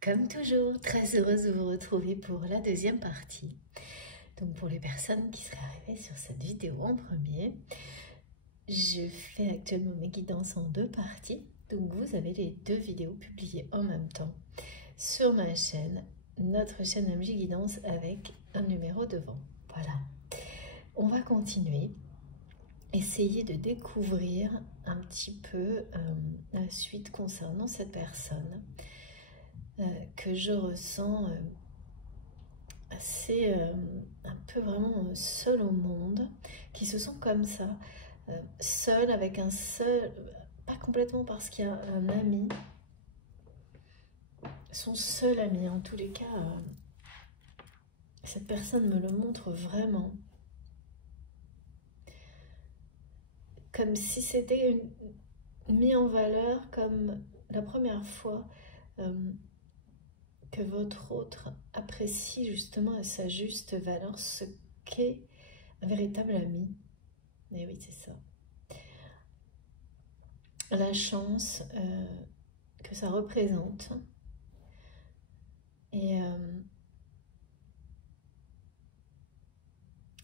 Comme toujours, très heureuse de vous retrouver pour la deuxième partie. Donc pour les personnes qui seraient arrivées sur cette vidéo en premier, je fais actuellement mes guidances en deux parties. Donc vous avez les deux vidéos publiées en même temps sur ma chaîne, notre chaîne MJ Guidance avec un numéro devant. Voilà. On va continuer. Essayer de découvrir un petit peu la suite concernant cette personne que je ressens assez un peu vraiment seul au monde, qui se sent comme ça, seul avec un seul, pas complètement parce qu'il y a un ami, son seul ami en tous les cas, cette personne me le montre vraiment, comme si c'était mis en valeur comme la première fois que votre autre apprécie justement à sa juste valeur ce qu'est un véritable ami. Et oui, c'est ça. La chance que ça représente et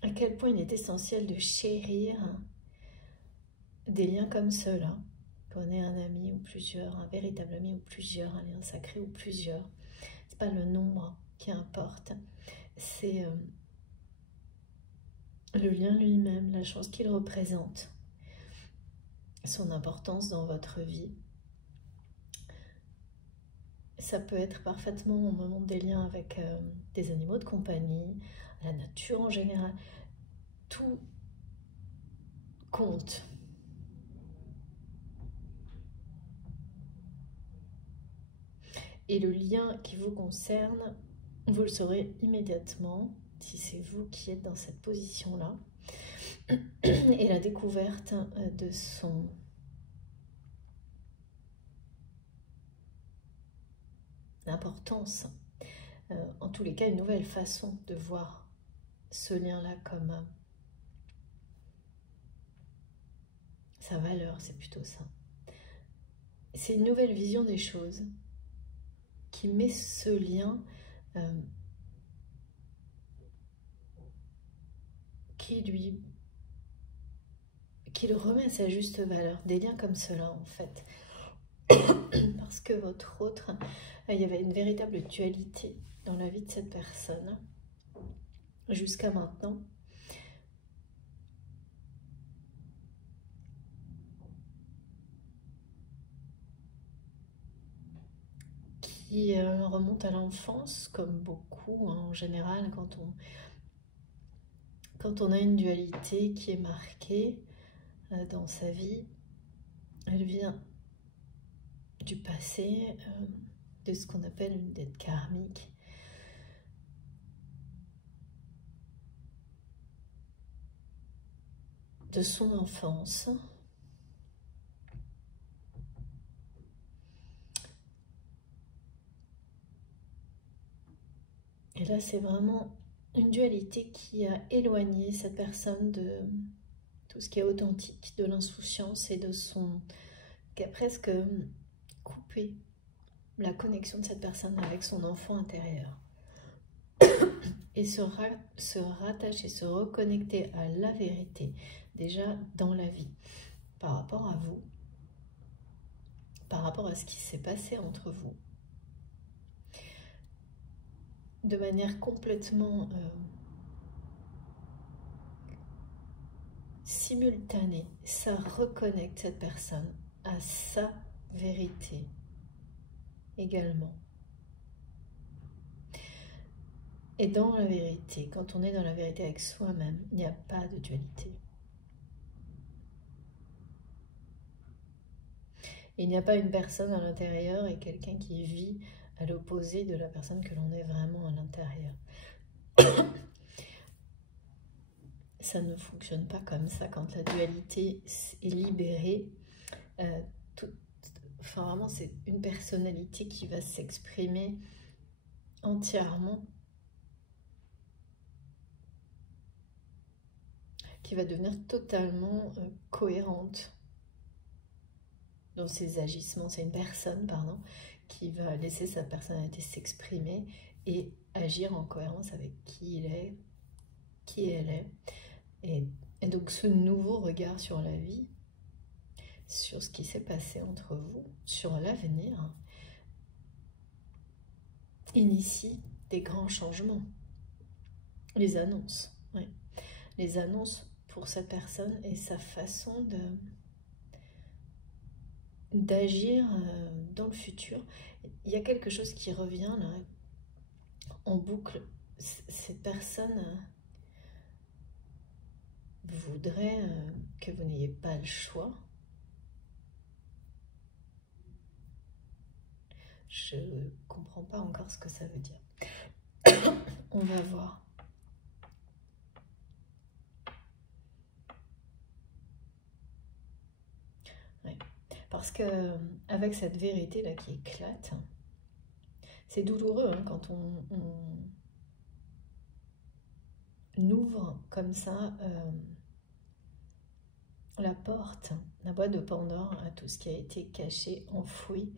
à quel point il est essentiel de chérir des liens comme ceux-là, qu'on ait un ami ou plusieurs, un véritable ami ou plusieurs, un lien sacré ou plusieurs. C'est pas le nombre qui importe, c'est le lien lui-même, la chance qu'il représente, son importance dans votre vie. Ça peut être parfaitement au moment des liens avec des animaux de compagnie, la nature en général. Tout compte. Et le lien qui vous concerne, vous le saurez immédiatement si c'est vous qui êtes dans cette position-là. Et la découverte de son importance, en tous les cas une nouvelle façon de voir ce lien-là comme sa valeur, c'est plutôt ça. C'est une nouvelle vision des choses qui met ce lien qui le remet à sa juste valeur, des liens comme cela en fait. Parce que votre autre, il y avait une véritable dualité dans la vie de cette personne jusqu'à maintenant. Qui remonte à l'enfance, comme beaucoup hein, en général, quand on a une dualité qui est marquée dans sa vie, elle vient du passé, de ce qu'on appelle une dette karmique. De son enfance. Et là, c'est vraiment une dualité qui a éloigné cette personne de tout ce qui est authentique, de l'insouciance et de son... qui a presque coupé la connexion de cette personne avec son enfant intérieur. Et se rattacher, se reconnecter à la vérité, déjà dans la vie, par rapport à vous, par rapport à ce qui s'est passé entre vous, de manière complètement simultanée. Ça reconnecte cette personne à sa vérité également. Et dans la vérité, quand on est dans la vérité avec soi-même, il n'y a pas de dualité. Il n'y a pas une personne à l'intérieur et quelqu'un qui vit à l'opposé de la personne que l'on est vraiment à l'intérieur. Ça ne fonctionne pas comme ça quand la dualité est libérée. Enfin, vraiment, c'est une personnalité qui va s'exprimer entièrement, qui va devenir totalement cohérente dans ses agissements. C'est une personne, pardon, qui va laisser sa personnalité s'exprimer et agir en cohérence avec qui il est, qui elle est. Et donc ce nouveau regard sur la vie, sur ce qui s'est passé entre vous, sur l'avenir, initie des grands changements. Les annonces, oui. Les annonces pour cette personne et sa façon d'agir dans le futur. Il y a quelque chose qui revient là, en boucle. Cette personne voudrait que vous n'ayez pas le choix. Je ne comprends pas encore ce que ça veut dire. On va voir. Ouais. Parce que avec cette vérité là qui éclate, c'est douloureux hein, quand on ouvre comme ça la porte, la boîte de Pandore à tout ce qui a été caché, enfoui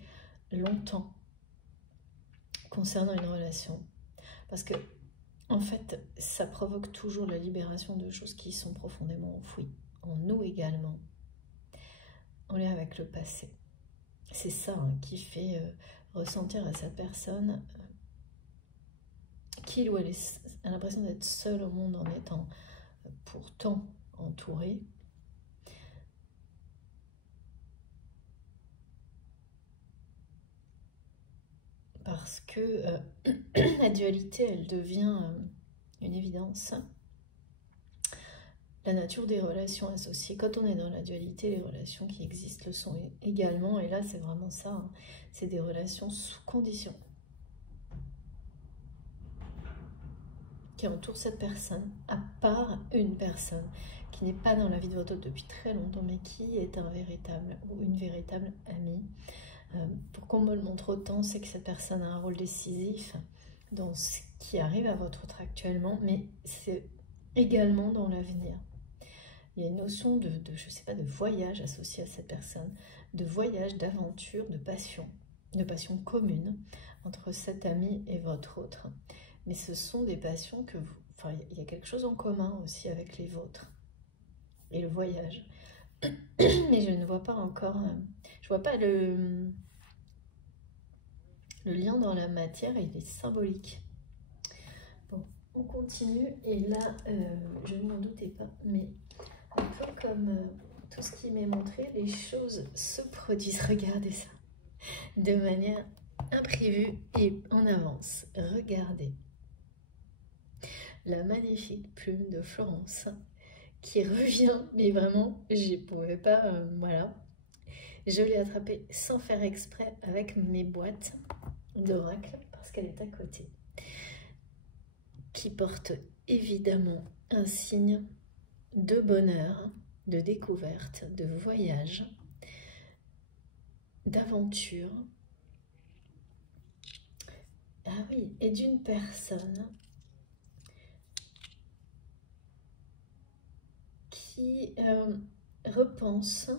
longtemps concernant une relation. Parce que en fait, ça provoque toujours la libération de choses qui sont profondément enfouies, en nous également, en lien avec le passé. C'est ça hein, qui fait ressentir à cette personne qu'il ou elle a l'impression d'être seule au monde en étant pourtant entourée. Parce que la dualité, elle devient une évidence. La nature des relations associées, quand on est dans la dualité, les relations qui existent le sont également. Et là, c'est vraiment ça, hein, c'est des relations sous condition qui entourent cette personne, à part une personne qui n'est pas dans la vie de votre autre depuis très longtemps, mais qui est un véritable ou une véritable amie. Pourquoi on me le montre autant, c'est que cette personne a un rôle décisif dans ce qui arrive à votre autre actuellement, mais c'est également dans l'avenir. Il y a une notion je sais pas, de voyage associée à cette personne, de voyage, d'aventure, de passion commune entre cet ami et votre autre. Mais ce sont des passions que vous... Enfin, il y a quelque chose en commun aussi avec les vôtres. Et le voyage. Mais je ne vois pas encore... je vois pas le lien dans la matière, il est symbolique. Bon, on continue. Et là, je ne m'en doutais pas, mais un peu comme tout ce qui m'est montré, les choses se produisent. Regardez ça. De manière imprévue et en avance. Regardez. La magnifique plume de Florence qui revient, mais vraiment, je ne pouvais pas, voilà. Je l'ai attrapée sans faire exprès avec mes boîtes d'oracle, parce qu'elle est à côté, qui porte évidemment un signe de bonheur, de découverte, de voyage, d'aventure. Ah oui, et d'une personne qui repense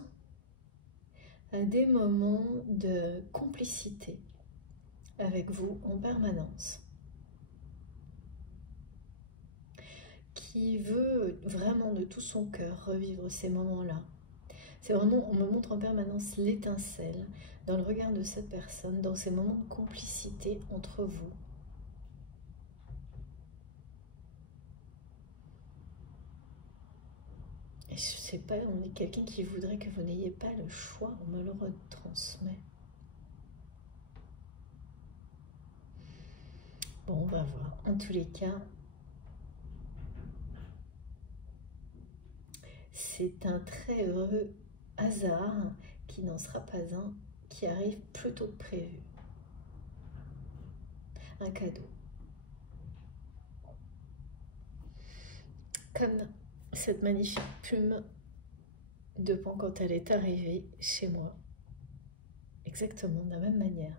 à des moments de complicité avec vous en permanence, qui veut vraiment de tout son cœur revivre ces moments-là. C'est vraiment, on me montre en permanence l'étincelle dans le regard de cette personne, dans ces moments de complicité entre vous. Et je sais pas, on est quelqu'un qui voudrait que vous n'ayez pas le choix, on me le retransmet. Bon, on va voir. En tous les cas, c'est un très heureux hasard qui n'en sera pas un, qui arrive plus tôt que prévu. Un cadeau. Comme cette magnifique plume de pan quand elle est arrivée chez moi. Exactement de la même manière.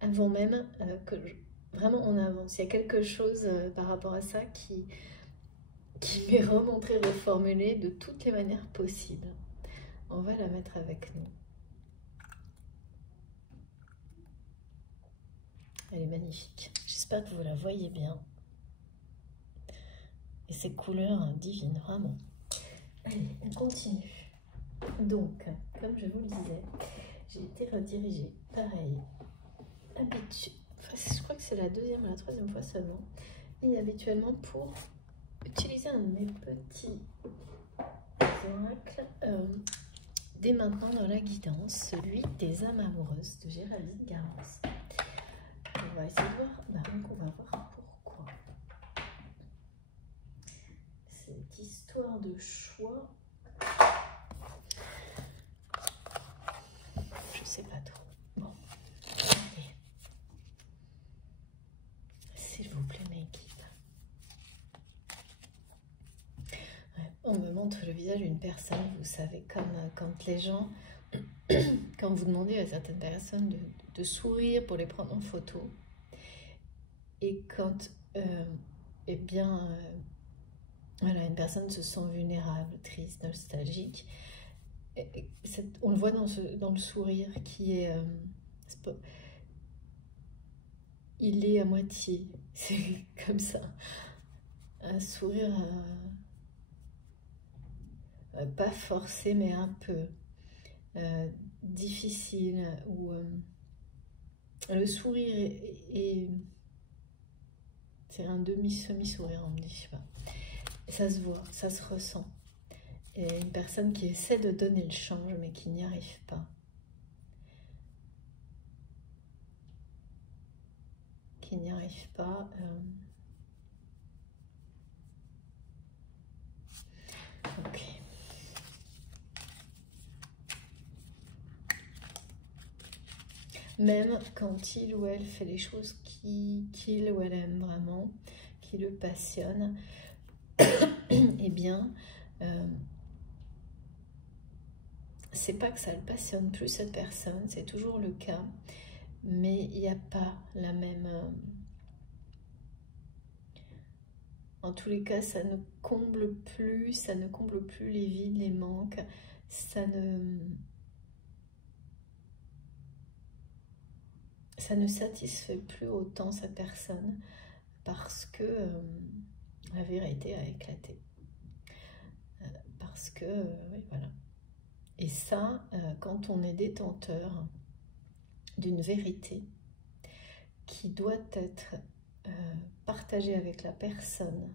Avant même que vraiment on avance. Il y a quelque chose par rapport à ça qui m'est remontré, reformulé de toutes les manières possibles. On va la mettre avec nous. Elle est magnifique. J'espère que vous la voyez bien. Et ces couleurs divines, vraiment. Allez, on continue. Donc, comme je vous le disais, j'ai été redirigée, pareil, je crois que c'est la deuxième ou la troisième fois seulement, inhabituellement, pour utiliser un de mes petits oracles dès maintenant dans la guidance, celui des âmes amoureuses de Géraldine Garance. On va essayer de voir, donc on va voir pourquoi. Cette histoire de choix, je sais pas trop. Bon, allez. S'il vous plaît, mes guides. Ouais, on me montre le visage d'une personne, vous savez, comme quand les gens, quand vous demandez à certaines personnes de sourire pour les prendre en photo, et quand, eh bien, voilà, une personne se sent vulnérable, triste, nostalgique, on le voit dans le sourire qui est... il est à moitié, c'est comme ça. Un sourire pas forcé, mais un peu difficile, où le sourire c'est un semi-sourire, on me dit, je sais pas. Ça se voit, ça se ressent. Et une personne qui essaie de donner le change, mais qui n'y arrive pas. Qui n'y arrive pas. Ok. Même quand il ou elle fait les choses qu'il ou elle aime vraiment, qui le passionne, eh bien, c'est pas que ça le passionne plus cette personne, c'est toujours le cas, mais il n'y a pas la même... en tous les cas, ça ne comble plus les vides, les manques, ça ne satisfait plus autant cette personne parce que la vérité a éclaté. Parce que, oui, voilà. Et ça, quand on est détenteur d'une vérité qui doit être partagée avec la personne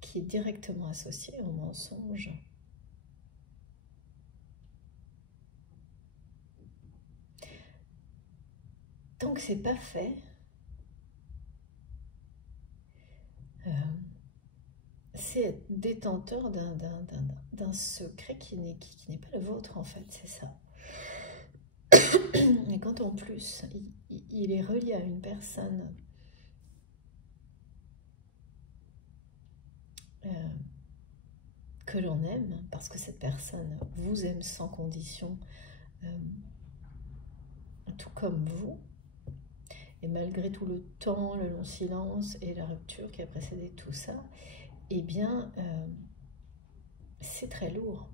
qui est directement associée au mensonge, tant que c'est pas fait, c'est être détenteur d'un secret qui n'est pas le vôtre, en fait, c'est ça. Et quand en plus, il est relié à une personne que l'on aime, parce que cette personne vous aime sans condition, tout comme vous, et malgré tout le temps, le long silence et la rupture qui a précédé tout ça, eh bien, c'est très lourd.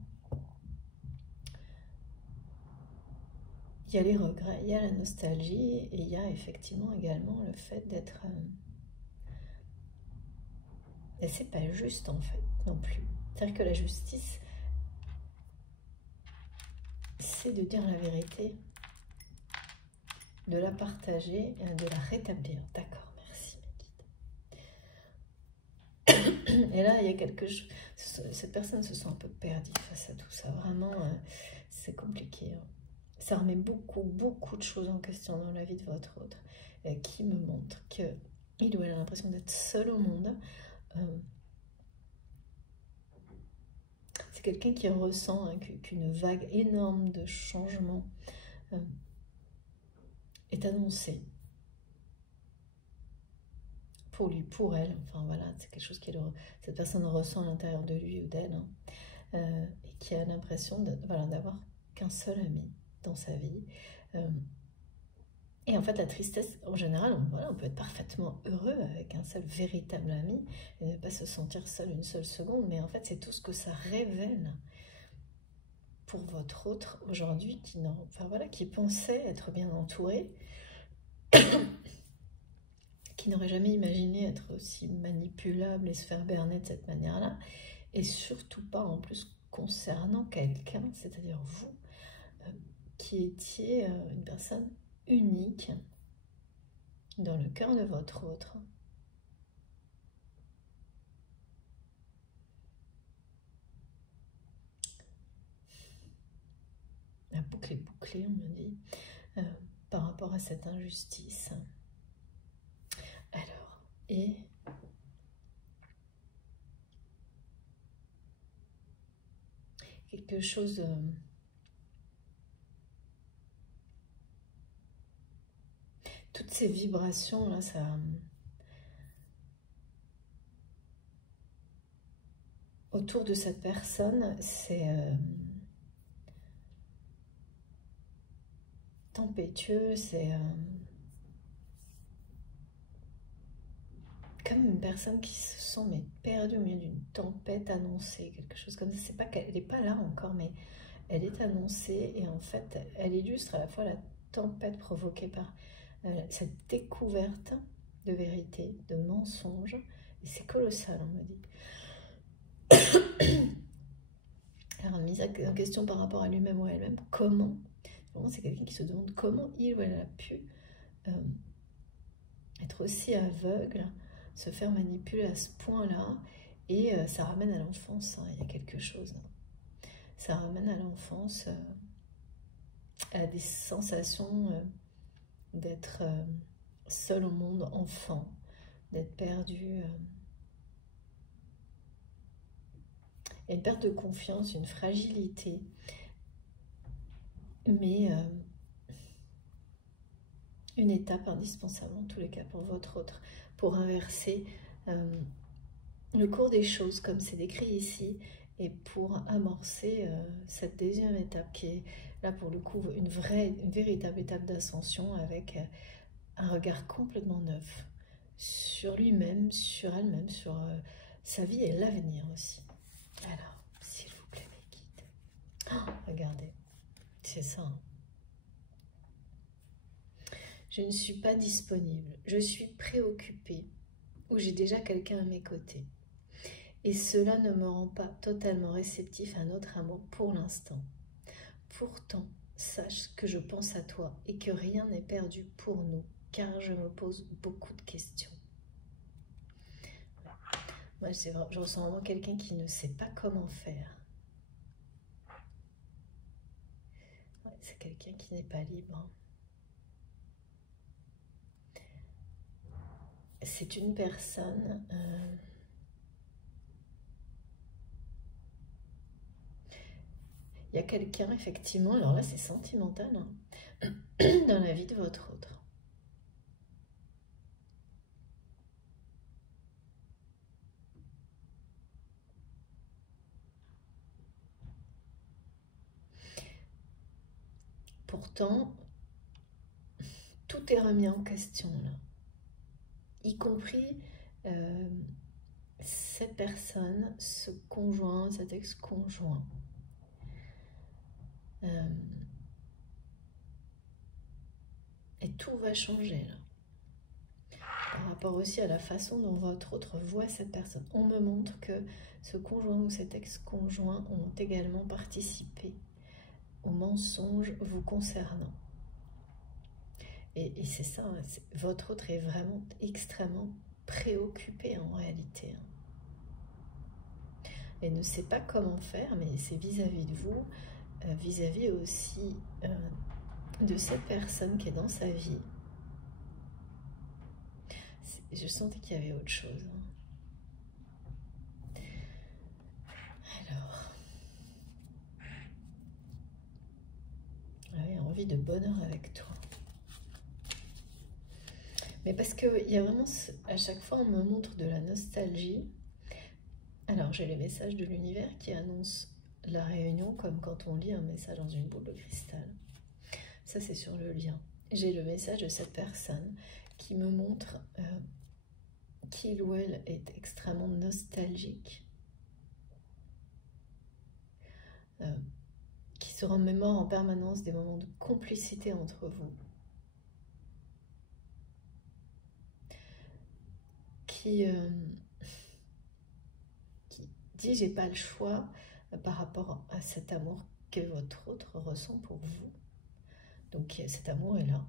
Il y a les regrets, il y a la nostalgie, et il y a effectivement également le fait d'être... et c'est pas juste en fait, non plus. C'est-à-dire que la justice, c'est de dire la vérité, de la partager, de la rétablir. D'accord, merci mes guides. Et là, il y a quelque chose... Cette personne se sent un peu perdue face à tout ça. Vraiment, c'est compliqué. Ça remet beaucoup de choses en question dans la vie de votre autre, qui me montre qu'il ou elle a l'impression d'être seul au monde. C'est quelqu'un qui ressent qu'une vague énorme de changements est annoncée pour lui, pour elle. Enfin voilà, c'est quelque chose que cette personne ressent à l'intérieur de lui ou d'elle, et qui a l'impression d'avoir qu'un seul ami dans sa vie. Et en fait, la tristesse, en général, on peut être parfaitement heureux avec un seul véritable ami et ne pas se sentir seul une seule seconde, mais en fait, c'est tout ce que ça révèle pour votre autre aujourd'hui qui pensait être bien entouré qui n'aurait jamais imaginé être aussi manipulable et se faire berner de cette manière-là, et surtout pas en plus concernant quelqu'un, c'est-à-dire vous, qui étiez une personne unique dans le cœur de votre autre. La boucle est bouclée, on me dit, par rapport à cette injustice. Alors, et quelque chose toutes ces vibrations là, ça autour de cette personne, c'est tempétueux, c'est comme une personne qui se sent mais perdue au milieu d'une tempête annoncée, quelque chose comme ça. C'est pas qu'elle n'est pas là encore, mais elle est annoncée, et en fait, elle illustre à la fois la tempête provoquée par cette découverte de vérité, de mensonge, et c'est colossal, on me dit. Alors, mise en question par rapport à lui-même ou à elle-même, comment, c'est quelqu'un qui se demande comment il ou elle a pu être aussi aveugle, se faire manipuler à ce point-là, et ça ramène à l'enfance, hein, il y a quelque chose. Ça ramène à l'enfance, à des sensations d'être seul au monde enfant, d'être perdu. Il y a une perte de confiance, une fragilité, mais une étape indispensable en tous les cas pour votre autre, pour inverser le cours des choses comme c'est décrit ici, et pour amorcer cette deuxième étape qui est là pour le coup une véritable étape d'ascension avec un regard complètement neuf sur lui-même, sur elle-même, sur sa vie et l'avenir aussi. Alors, s'il vous plaît, mes guides. Oh, regardez, c'est ça. Hein. Je ne suis pas disponible, je suis préoccupée, ou j'ai déjà quelqu'un à mes côtés. Et cela ne me rend pas totalement réceptif à notre amour pour l'instant. Pourtant, sache que je pense à toi et que rien n'est perdu pour nous, car je me pose beaucoup de questions. Moi, je ressens vraiment quelqu'un qui ne sait pas comment faire. Ouais, c'est quelqu'un qui n'est pas libre. C'est une personne... il y a quelqu'un, effectivement, alors là c'est sentimental, hein, dans la vie de votre autre. Pourtant, tout est remis en question là, y compris cette personne, ce conjoint, cet ex-conjoint. Et tout va changer là. Par rapport aussi à la façon dont votre autre voit cette personne. On me montre que ce conjoint ou cet ex-conjoint ont également participé au mensonge vous concernant. Et c'est ça, votre autre est vraiment extrêmement préoccupé en réalité. Elle ne sait pas comment faire, mais c'est vis-à-vis de vous, vis-à-vis aussi de cette personne qui est dans sa vie. Je sentais qu'il y avait autre chose. Alors, j'avais envie de bonheur avec toi. Mais parce qu'il y a vraiment, à chaque fois, on me montre de la nostalgie. Alors, j'ai les messages de l'univers qui annoncent la réunion, comme quand on lit un message dans une boule de cristal. Ça, c'est sur le lien. J'ai le message de cette personne qui me montre qu'il ou elle est extrêmement nostalgique, qui se remémore en permanence des moments de complicité entre vous. qui dit j'ai pas le choix par rapport à cet amour que votre autre ressent pour vous. Donc cet amour est là.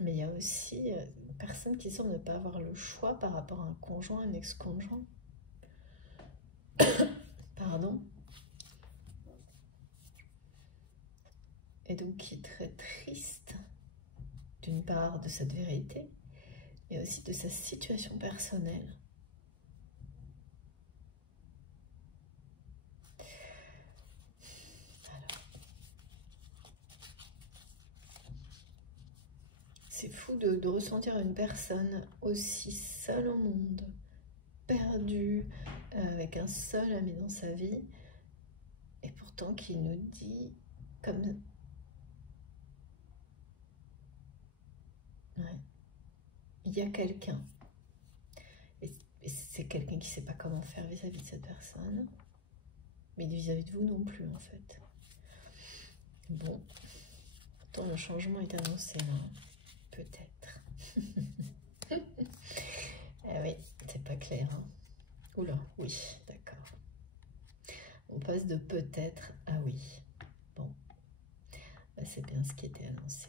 Mais il y a aussi une personne qui semble ne pas avoir le choix par rapport à un conjoint, un ex-conjoint. Pardon. Et donc qui est très triste, d'une part de cette vérité, mais aussi de sa situation personnelle. C'est fou de ressentir une personne aussi seule au monde, perdue, avec un seul ami dans sa vie, et pourtant qui nous dit comme... Ouais. Il y a quelqu'un, et c'est quelqu'un qui ne sait pas comment faire vis-à-vis de cette personne, mais vis-à-vis de vous non plus en fait. Bon, pourtant le changement est annoncé là. Peut-être. Ah oui, c'est pas clair. Hein. Oula, oui, d'accord. On passe de peut-être à oui. Bon, bah, c'est bien ce qui était annoncé.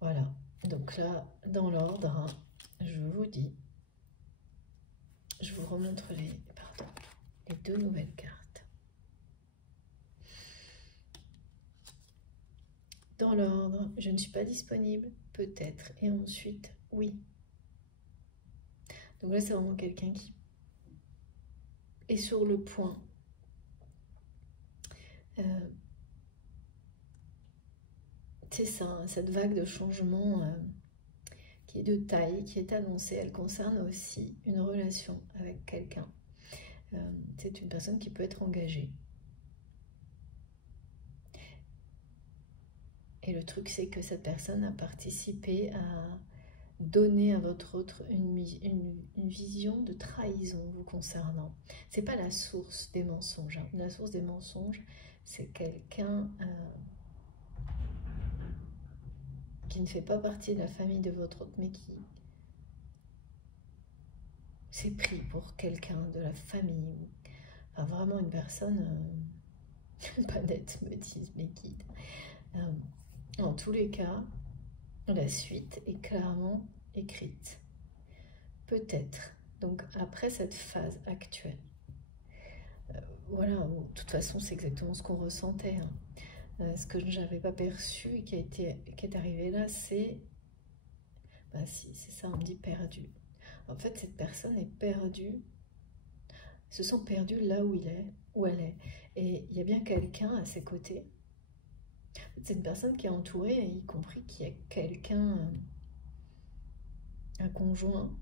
Voilà, donc là, dans l'ordre, hein, je vous dis, je vous remontre les deux nouvelles cartes. Dans l'ordre, je ne suis pas disponible, peut-être, et ensuite, oui. Donc là, c'est vraiment quelqu'un qui est sur le point. C'est ça, hein, cette vague de changement qui est de taille, qui est annoncée, elle concerne aussi une relation avec quelqu'un. C'est une personne qui peut être engagée. Et le truc, c'est que cette personne a participé à donner à votre autre une vision de trahison vous concernant. C'est pas la source des mensonges. Hein. La source des mensonges, c'est quelqu'un qui ne fait pas partie de la famille de votre autre, mais qui s'est pris pour quelqu'un de la famille. Enfin, vraiment une personne pas nette, me disent mes guides. En tous les cas, la suite est clairement écrite. Peut-être. Donc après cette phase actuelle, voilà, de toute façon c'est exactement ce qu'on ressentait. Hein. Ce que je n'avais pas perçu et qui est arrivé là, c'est... Ben si, c'est ça, on me dit perdu. En fait, cette personne est perdue, se sent perdue là où il est, où elle est. Et il y a bien quelqu'un à ses côtés. C'est une personne qui est entourée, y compris qu'il y a quelqu'un, un conjoint,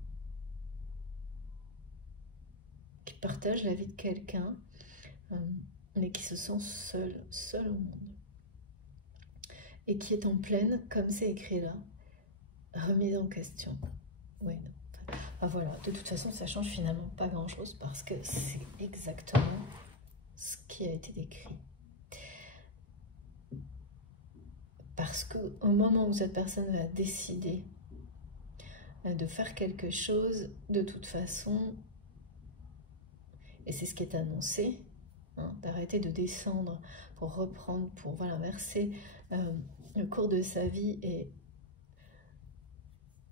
qui partage la vie de quelqu'un, mais qui se sent seul au monde. Et qui est en pleine, comme c'est écrit là, remise en question. Oui, non. Enfin, voilà, de toute façon, ça change finalement pas grand-chose parce que c'est exactement ce qui a été décrit. Parce qu'au moment où cette personne va décider de faire quelque chose, de toute façon, et c'est ce qui est annoncé, hein, d'arrêter de descendre pour reprendre, pour voilà, verser le cours de sa vie et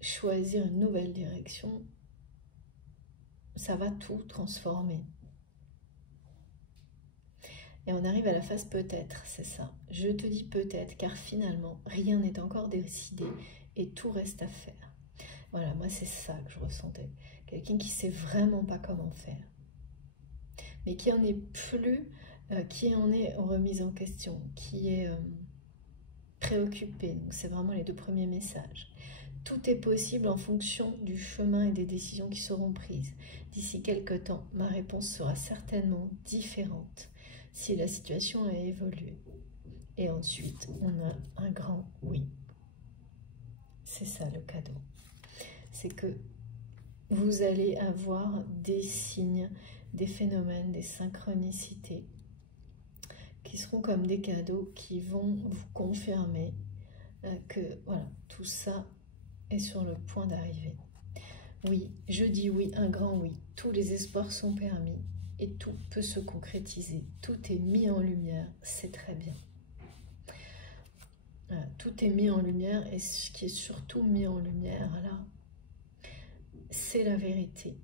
choisir une nouvelle direction, ça va tout transformer. Et on arrive à la phase peut-être, c'est ça. Je te dis peut-être, car finalement, rien n'est encore décidé et tout reste à faire. Voilà, moi c'est ça que je ressentais. Quelqu'un qui sait vraiment pas comment faire. Mais qui en est plus, qui en est remise en question, qui est préoccupé. Donc c'est vraiment les deux premiers messages. Tout est possible en fonction du chemin et des décisions qui seront prises. D'ici quelques temps, ma réponse sera certainement différente si la situation a évolué. Et ensuite, on a un grand oui. C'est ça le cadeau. C'est que vous allez avoir des signes, des phénomènes, des synchronicités qui seront comme des cadeaux qui vont vous confirmer que voilà, tout ça est sur le point d'arriver. Oui, je dis oui, un grand oui. Tous les espoirs sont permis et tout peut se concrétiser. Tout est mis en lumière, c'est très bien. Voilà, tout est mis en lumière et ce qui est surtout mis en lumière, là, c'est la vérité.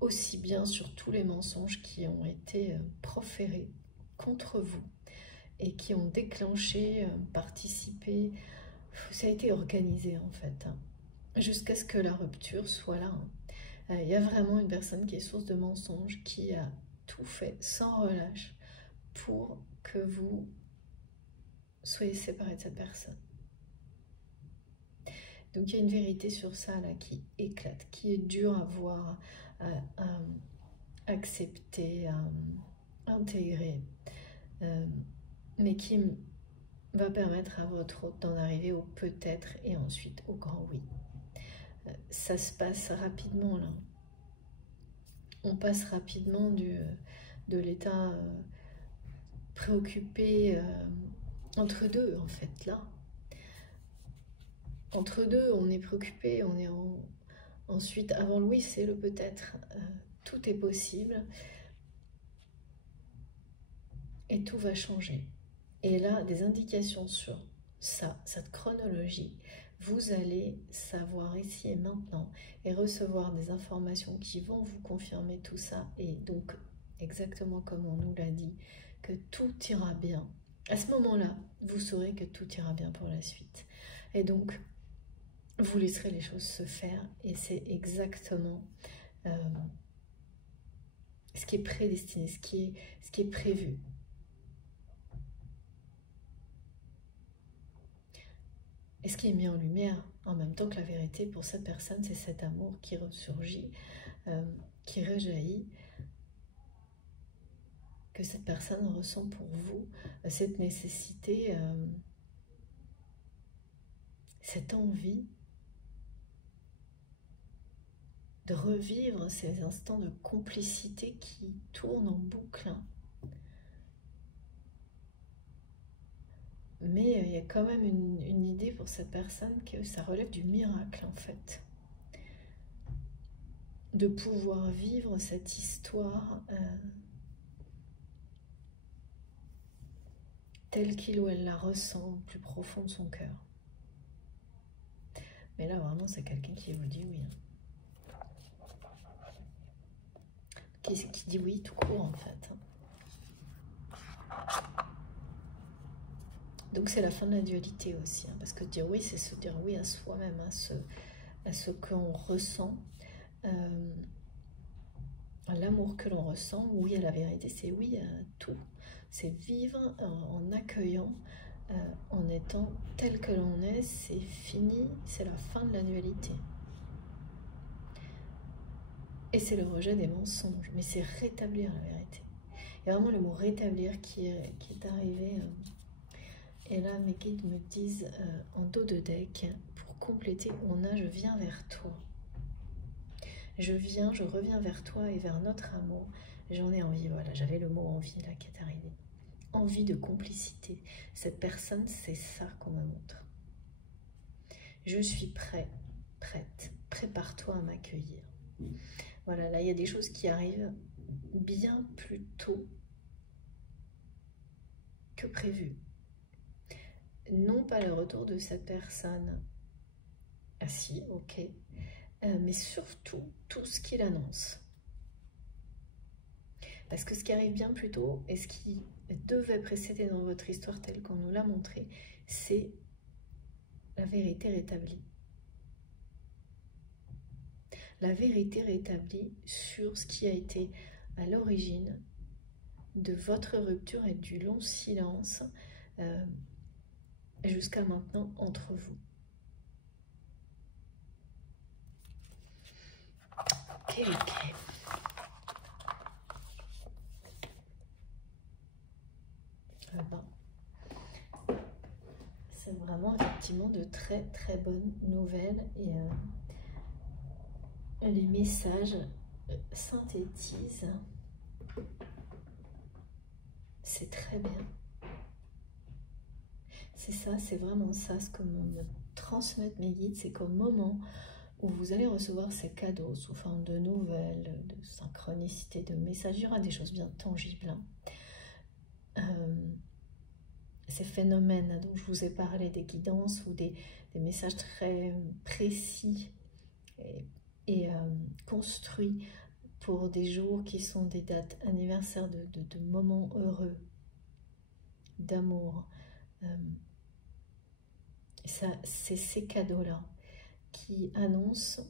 Aussi bien sur tous les mensonges qui ont été proférés contre vous et qui ont déclenché, participé, ça a été organisé en fait, hein, jusqu'à ce que la rupture soit là. Il y a vraiment une personne qui est source de mensonges, qui a tout fait sans relâche pour que vous soyez séparés de cette personne. Donc il y a une vérité sur ça là qui éclate, qui est dure à voir, à accepter, à intégrer, mais qui va permettre à votre hôte d'en arriver au peut-être et ensuite au grand oui. Ça se passe rapidement là. On passe rapidement de l'état préoccupé entre deux en fait là. Entre deux, on est préoccupé, on est ensuite avant le oui, c'est le peut-être. Tout est possible et tout va changer. Et là, des indications sur ça, cette chronologie, vous allez savoir ici et maintenant et recevoir des informations qui vont vous confirmer tout ça. Et donc, exactement comme on nous l'a dit, que tout ira bien. À ce moment-là, vous saurez que tout ira bien pour la suite. Et donc, vous laisserez les choses se faire et c'est exactement ce qui est prédestiné, ce qui est prévu. Et ce qui est mis en lumière en même temps que la vérité pour cette personne, c'est cet amour qui ressurgit, qui rejaillit, que cette personne ressent pour vous, cette nécessité, cette envie de revivre ces instants de complicité qui tournent en boucle. Mais il y a quand même une idée pour cette personne que ça relève du miracle en fait. De pouvoir vivre cette histoire telle qu'il ou elle la ressent au plus profond de son cœur. Mais là vraiment c'est quelqu'un qui vous dit oui. Qui dit oui tout court en fait. Donc c'est la fin de la dualité aussi, hein, parce que dire oui, c'est se dire oui à soi-même, à ce qu'on ressent, à l'amour que l'on ressent, oui à la vérité, c'est oui à tout. C'est vivre en accueillant, en étant tel que l'on est, c'est fini, c'est la fin de la dualité. Et c'est le rejet des mensonges, mais c'est rétablir la vérité. Il y a vraiment le mot rétablir qui est arrivé. Et là, mes guides me disent en dos de deck, pour compléter, on a « je viens vers toi ». Je reviens vers toi et vers notre amour. J'en ai envie, voilà, j'avais le mot envie là qui est arrivé. Envie de complicité. Cette personne, c'est ça qu'on me montre. Je suis prêt, prête. Prépare-toi à m'accueillir. Voilà, là, il y a des choses qui arrivent bien plus tôt que prévu. Non pas le retour de cette personne. Ah si, ok. Mais surtout, tout ce qu'il annonce. Parce que ce qui arrive bien plus tôt, et ce qui devait précéder dans votre histoire telle qu'on nous l'a montré, c'est la vérité rétablie. La vérité rétablie sur ce qui a été à l'origine de votre rupture et du long silence jusqu'à maintenant entre vous. Ok. C'est vraiment effectivement de très très bonnes nouvelles et les messages synthétisent. C'est très bien. c'est ça, c'est vraiment ça, ce que me transmettent mes guides, c'est qu'au moment où vous allez recevoir ces cadeaux sous forme de nouvelles, de synchronicité, de messages, il y aura des choses bien tangibles. Ces phénomènes dont je vous ai parlé, des guidances ou des messages très précis et construits pour des jours qui sont des dates anniversaires de moments heureux, d'amour. C'est ces cadeaux-là qui annoncent,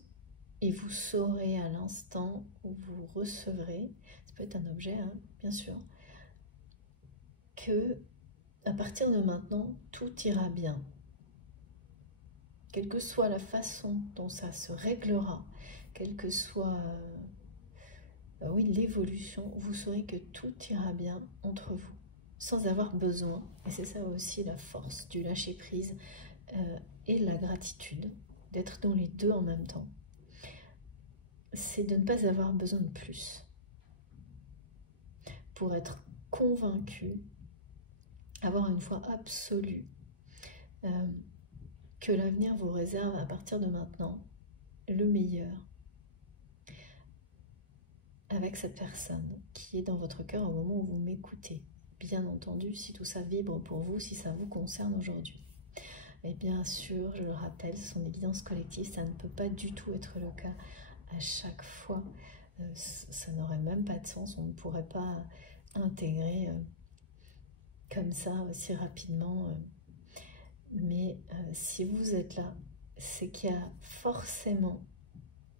et vous saurez à l'instant où vous recevrez, ça peut être un objet, hein, bien sûr, que à partir de maintenant, tout ira bien. Quelle que soit la façon dont ça se réglera, quelle que soit oui, l'évolution, vous saurez que tout ira bien entre vous, sans avoir besoin, et c'est ça aussi la force du lâcher-prise et la gratitude, d'être dans les deux en même temps. C'est de ne pas avoir besoin de plus pour être convaincu, avoir une foi absolue que l'avenir vous réserve à partir de maintenant le meilleur avec cette personne qui est dans votre cœur au moment où vous m'écoutez. Bien entendu, si tout ça vibre pour vous, si ça vous concerne aujourd'hui. Et bien sûr, je le rappelle, ce sont des guidances collectives, ça ne peut pas du tout être le cas à chaque fois. Ça n'aurait même pas de sens, on ne pourrait pas intégrer comme ça aussi rapidement. Mais si vous êtes là, c'est qu'il y a forcément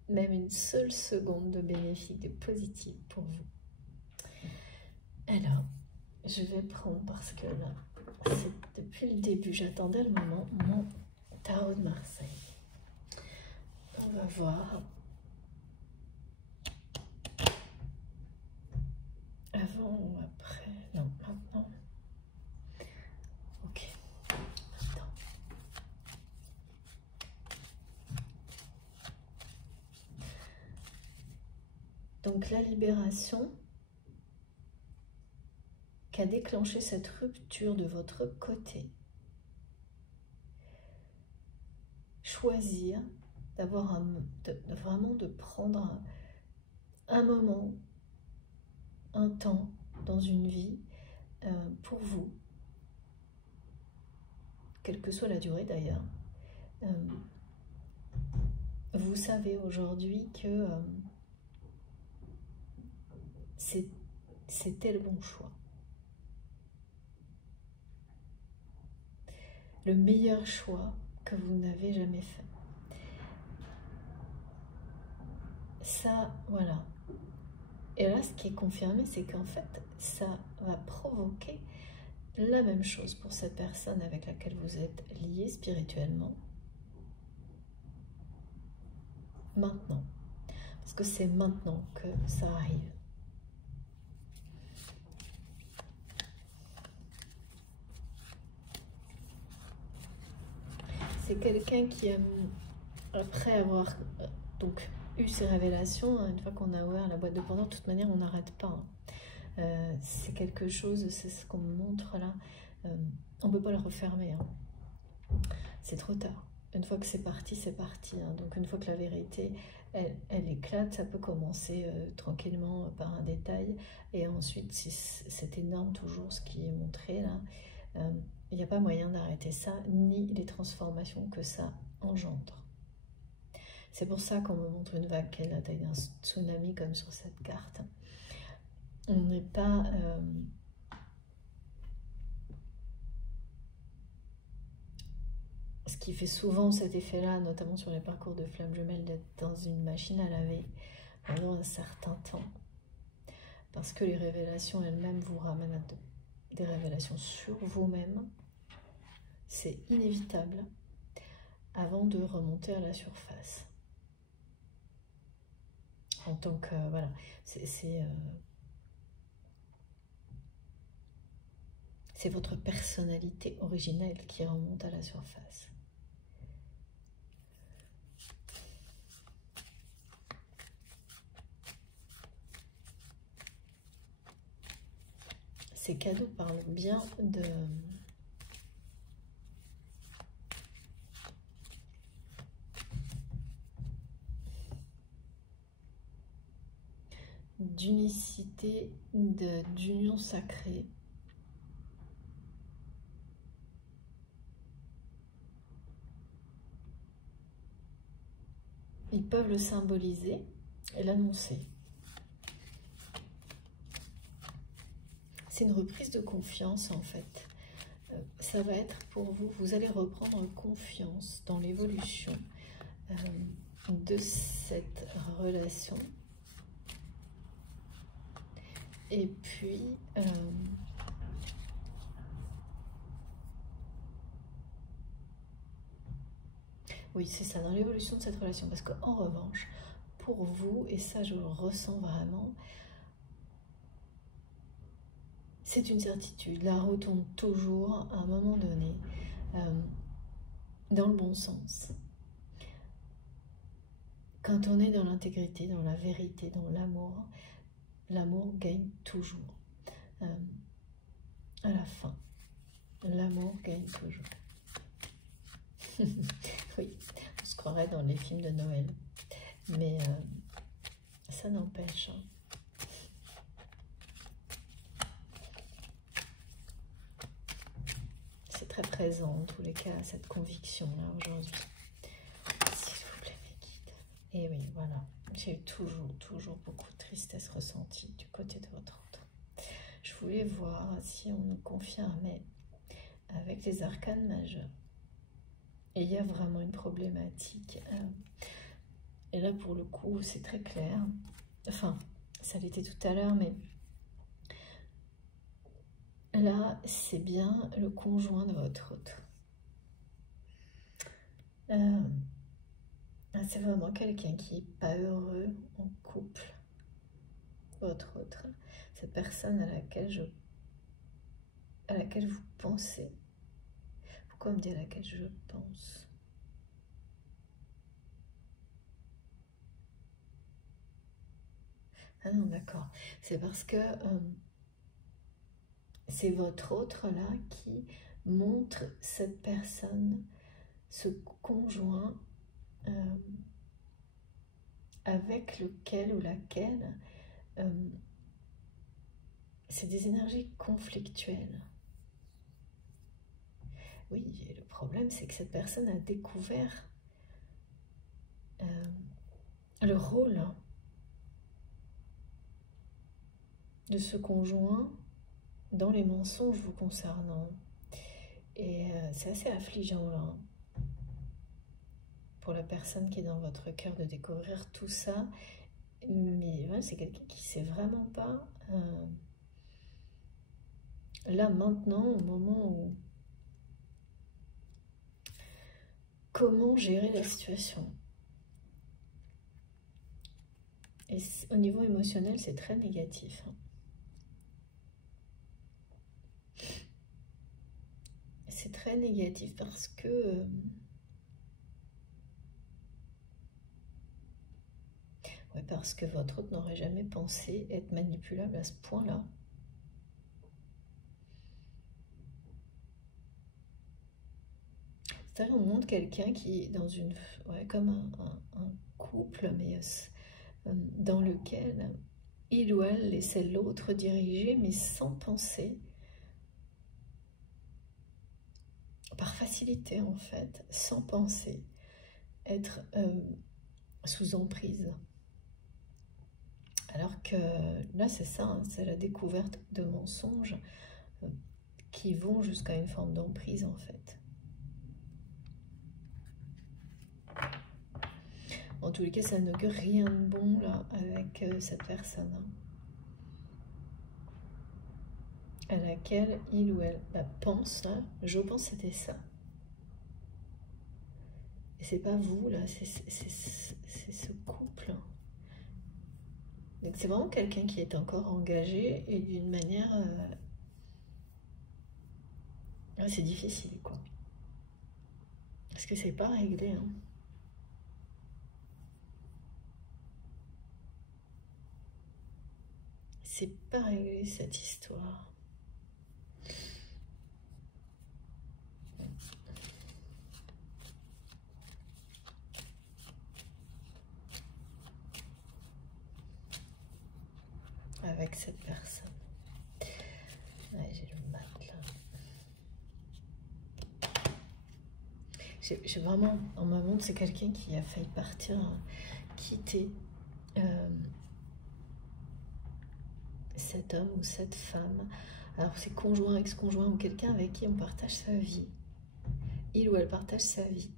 même une seule seconde de bénéfique, de positif pour vous. Alors, je vais prendre, parce que là, c'est depuis le début, j'attendais le moment, mon tarot de Marseille. On va voir. Avant ou après? Non, maintenant. Ok. Maintenant. Donc la libération qu'a déclenché cette rupture de votre côté. Choisir d'avoir vraiment de prendre un moment, un temps dans une vie pour vous, quelle que soit la durée d'ailleurs. Vous savez aujourd'hui que c'était le bon choix. Le meilleur choix que vous n'avez jamais fait. Ça, voilà. Et là, ce qui est confirmé, c'est qu'en fait, ça va provoquer la même chose pour cette personne avec laquelle vous êtes lié spirituellement. Maintenant. Parce que c'est maintenant que ça arrive. C'est quelqu'un qui, après avoir donc eu ces révélations, une fois qu'on a ouvert la boîte de Pandore, de toute manière, on n'arrête pas. C'est quelque chose, c'est ce qu'on me montre là. On ne peut pas le refermer. Hein. C'est trop tard. Une fois que c'est parti, c'est parti. Hein. Donc une fois que la vérité, elle éclate, ça peut commencer tranquillement par un détail. Et ensuite, si c'est énorme toujours ce qui est montré là. Il n'y a pas moyen d'arrêter ça, ni les transformations que ça engendre. C'est pour ça qu'on me montre une vague qui est la taille d'un tsunami comme sur cette carte. On n'est pas... ce qui fait souvent cet effet-là, notamment sur les parcours de flammes jumelles, d'être dans une machine à laver pendant un certain temps. Parce que les révélations elles-mêmes vous ramènent à des révélations sur vous-même. C'est inévitable avant de remonter à la surface. En tant que... voilà, c'est votre personnalité originelle qui remonte à la surface. Ces cadeaux parlent bien de d'unicité, d'union sacrée. Ils peuvent le symboliser et l'annoncer. C'est une reprise de confiance en fait. Ça va être pour vous, vous allez reprendre confiance dans l'évolution de cette relation. Et puis, oui, c'est ça, dans l'évolution de cette relation. Parce qu'en revanche, pour vous, et ça je le ressens vraiment, c'est une certitude. La roue tourne toujours à un moment donné dans le bon sens. Quand on est dans l'intégrité, dans la vérité, dans l'amour, l'amour gagne toujours. À la fin, l'amour gagne toujours. Oui, on se croirait dans les films de Noël. Mais ça n'empêche. C'est très présent en tous les cas, cette conviction-là aujourd'hui. S'il vous plaît, mes guides. Et oui, voilà. J'ai eu toujours beaucoup de tristesse ressentie du côté de votre autre. Je voulais voir si on nous confirmait avec les arcanes majeurs. Et il y a vraiment une problématique. Et là, pour le coup, c'est très clair. Enfin, ça l'était tout à l'heure, mais là, c'est bien le conjoint de votre autre. C'est vraiment quelqu'un qui n'est pas heureux en couple. Votre autre. Cette personne à laquelle vous pensez. Pourquoi me dire à laquelle je pense? Ah non, d'accord. C'est parce que c'est votre autre là qui montre cette personne, ce conjoint avec lequel ou laquelle c'est des énergies conflictuelles. Oui, et le problème c'est que cette personne a découvert le rôle de ce conjoint dans les mensonges vous concernant. Et c'est assez affligeant là, pour la personne qui est dans votre cœur de découvrir tout ça. Mais ouais, c'est quelqu'un qui sait vraiment pas, là maintenant, au moment où, comment gérer la situation. Et au niveau émotionnel, c'est très négatif. C'est très négatif parce que ouais, parce que votre autre n'aurait jamais pensé être manipulable à ce point-là. C'est-à-dire, on montre quelqu'un qui est dans une, ouais, comme un couple, mais dans lequel il ou elle laissait l'autre diriger, mais sans penser, par facilité en fait, sans penser, être sous emprise. Alors que là c'est ça, hein, c'est la découverte de mensonges qui vont jusqu'à une forme d'emprise en fait. En tous les cas, ça n'augure rien de bon là avec cette personne, hein, à laquelle il ou elle pense, hein, je pense que c'était ça. Et c'est pas vous là, c'est ce couple. Donc c'est vraiment quelqu'un qui est encore engagé et d'une manière... c'est difficile quoi. Parce que c'est pas réglé, hein. C'est pas réglé cette histoire. cette personne. Ouais, j'ai le mat là. J'ai vraiment, en me montre, c'est quelqu'un qui a failli partir, hein, quitter cet homme ou cette femme. Alors c'est conjoint, ex-conjoint ou quelqu'un avec qui on partage sa vie. Il ou elle partage sa vie.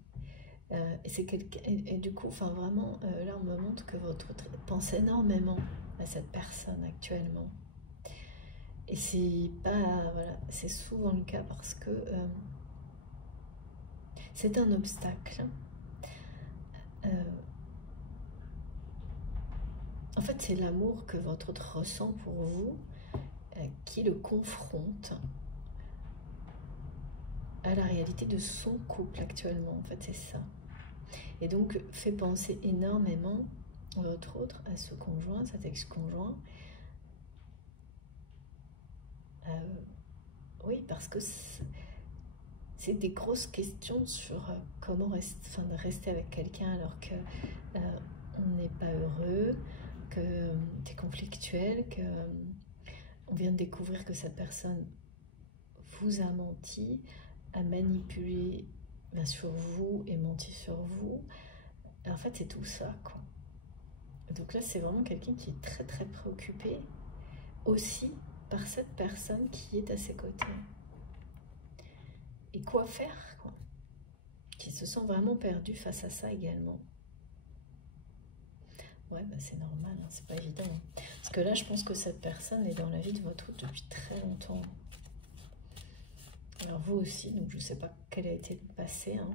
Et c'est quelqu'un, et du coup, enfin vraiment, là on me montre que votre pense énormément à cette personne actuellement. Et c'est pas, voilà, c'est souvent le cas parce que c'est un obstacle. En fait, c'est l'amour que votre autre ressent pour vous qui le confronte à la réalité de son couple actuellement. En fait, c'est ça. Et donc, fait penser énormément, votre autre, à ce conjoint, cet ex-conjoint. Oui, parce que c'est des grosses questions sur comment rester avec quelqu'un alors que on n'est pas heureux, que c'est conflictuel, que on vient de découvrir que cette personne vous a menti, a manipulé sur vous et menti sur vous. Et en fait, c'est tout ça, quoi. Donc là, c'est vraiment quelqu'un qui est très très préoccupé aussi par cette personne qui est à ses côtés. Et quoi faire, quoi. Qui se sent vraiment perdu face à ça également. Ouais, bah c'est normal, hein, c'est pas évident. Hein. Parce que là, je pense que cette personne est dans la vie de votre autre depuis très longtemps. Alors vous aussi, donc je ne sais pas quel a été le passé. Hein.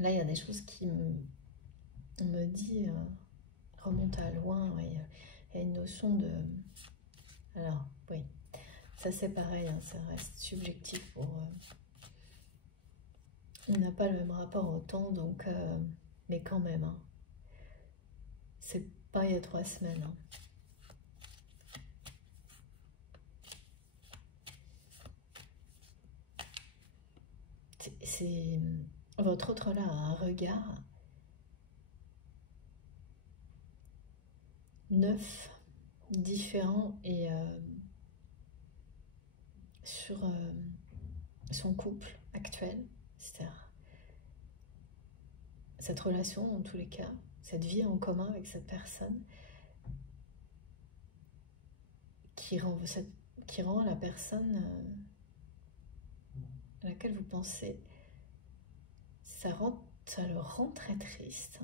Là, il y a des choses qui me dit remonte à loin. Ouais, il y a une notion de... Alors, oui, ça c'est pareil, hein, ça reste subjectif pour... on n'a pas le même rapport au temps, donc... mais quand même, hein, c'est pas il y a 3 semaines. Hein. C'est votre autre là a un regard neuf, différent et sur son couple actuel, c'est-à-dire cette relation en tous les cas, cette vie en commun avec cette personne qui rend la personne à laquelle vous pensez, ça le rend très triste.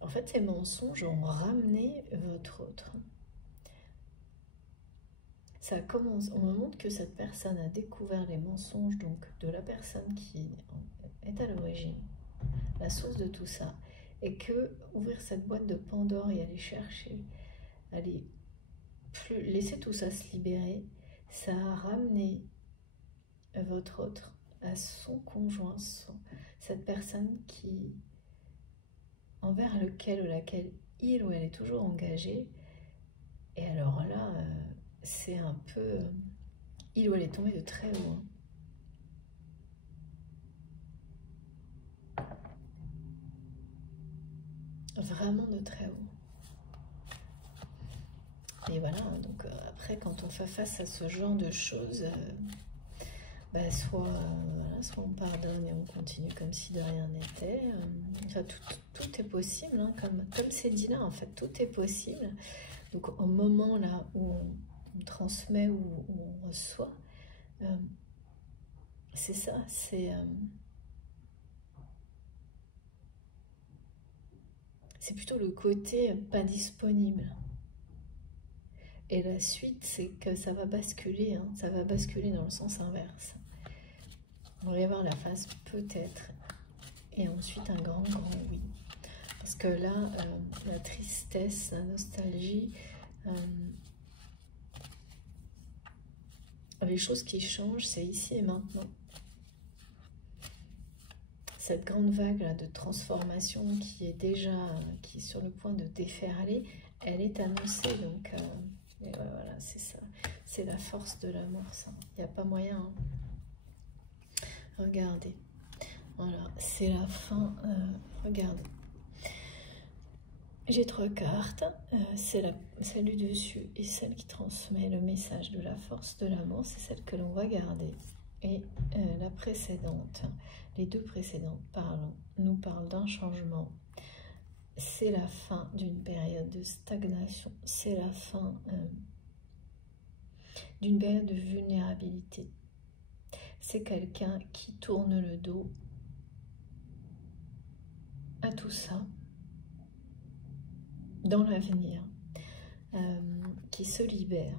En fait, ces mensonges ont ramené votre autre. Ça commence, on me montre que cette personne a découvert les mensonges donc de la personne qui est à l'origine, la source de tout ça, et que ouvrir cette boîte de Pandore et aller chercher, laisser tout ça se libérer, ça a ramené votre autre à son conjoint, cette personne envers lequel ou laquelle il ou elle est toujours engagé. Et alors là, c'est un peu... il ou elle est tombé de très haut. Hein. Vraiment de très haut. Et voilà, donc après, quand on fait face à ce genre de choses, soit on pardonne et on continue comme si de rien n'était. Enfin, tout est possible, hein, comme c'est dit là, en fait, tout est possible. Donc au moment là où on transmet ou on reçoit, c'est ça, c'est plutôt le côté pas disponible. Et la suite, c'est que ça va basculer, hein, ça va basculer dans le sens inverse. On va y avoir la phase peut-être, et ensuite un grand oui. Parce que là, la tristesse, la nostalgie, les choses qui changent, c'est ici et maintenant. Cette grande vague là, de transformation qui est sur le point de déferler, elle est annoncée. Donc, et voilà, c'est ça. C'est la force de l'amour, ça. Il n'y a pas moyen. Hein. Regardez. Voilà, c'est la fin. Regardez. J'ai 3 cartes, celle du dessus et celle qui transmet le message de la force de l'amour, c'est celle que l'on va garder. Et la précédente, les 2 précédentes nous parlent d'un changement. C'est la fin d'une période de stagnation, c'est la fin d'une période de vulnérabilité. C'est quelqu'un qui tourne le dos à tout ça dans l'avenir, qui se libère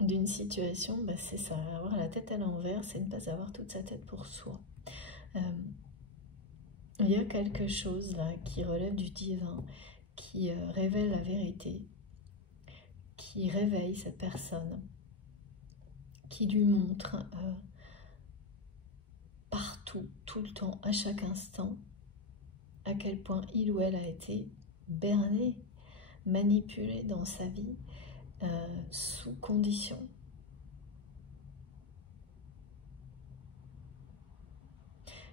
d'une situation, c'est ça, avoir la tête à l'envers, c'est ne pas avoir toute sa tête pour soi. Il y a quelque chose là qui relève du divin, qui révèle la vérité, qui réveille cette personne, qui lui montre partout, tout le temps, à chaque instant, à quel point il ou elle a été berné, manipulé dans sa vie, sous condition.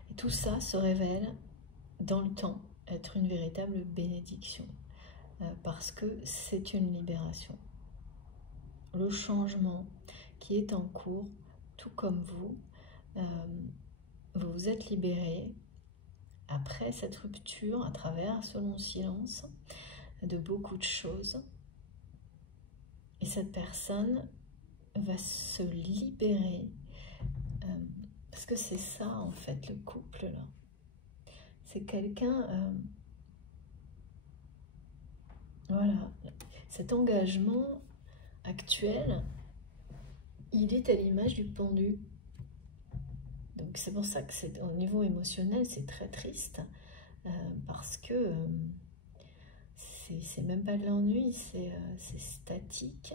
Et tout ça se révèle dans le temps être une véritable bénédiction, parce que c'est une libération. Le changement qui est en cours, tout comme vous, vous vous êtes libéré après cette rupture, à travers ce long silence, de beaucoup de choses. Et cette personne va se libérer, parce que c'est ça en fait le couple là. C'est quelqu'un, voilà, cet engagement actuel, il est à l'image du pendu. Donc c'est pour ça que c'est au niveau émotionnel, c'est très triste, parce que c'est même pas de l'ennui, c'est statique.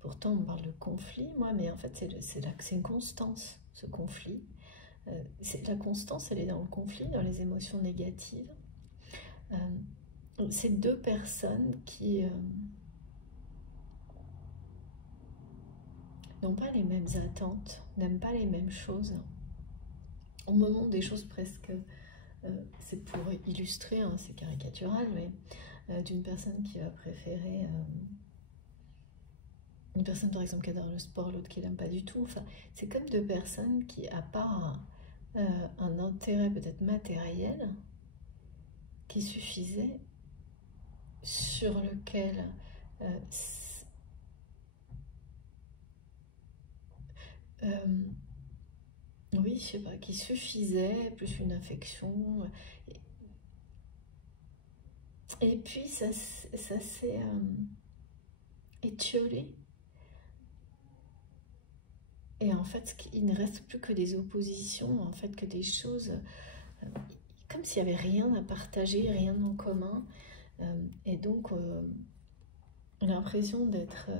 Pourtant on parle de conflit, moi, mais en fait c'est une constance, ce conflit. La constance, elle est dans le conflit, dans les émotions négatives. C'est 2 personnes qui n'ont pas les mêmes attentes, n'aiment pas les mêmes choses. On me montre des choses presque, c'est pour illustrer, hein, c'est caricatural, mais d'une personne qui va préférer, une personne par exemple qui adore le sport, l'autre qui l'aime pas du tout. Enfin, c'est comme 2 personnes qui, à part un intérêt peut-être matériel qui suffisait, sur lequel oui, je sais pas, qui suffisait, plus une affection. Et puis ça s'est étiolé. Et en fait, il ne reste plus que des oppositions, en fait, que des choses, comme s'il n'y avait rien à partager, rien en commun. Et donc, l'impression d'être...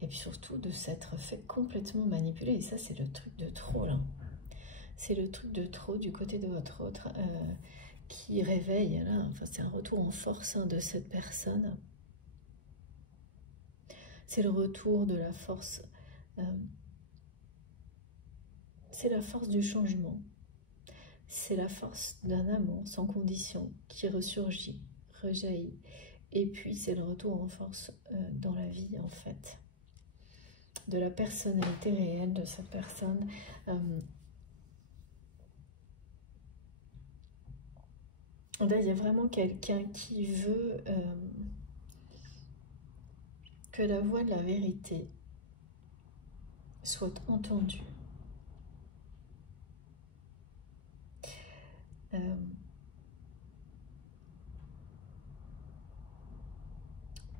et puis surtout, de s'être fait complètement manipuler. Et ça, c'est le truc de trop, là. C'est le truc de trop du côté de votre autre, qui réveille, là. Enfin, c'est un retour en force, hein, de cette personne. C'est le retour de la force... c'est la force du changement. C'est la force d'un amour sans condition qui ressurgit, rejaillit. Et puis c'est le retour en force dans la vie, en fait, de la personnalité réelle de cette personne. Là, il y a vraiment quelqu'un qui veut que la voix de la vérité soit entendue.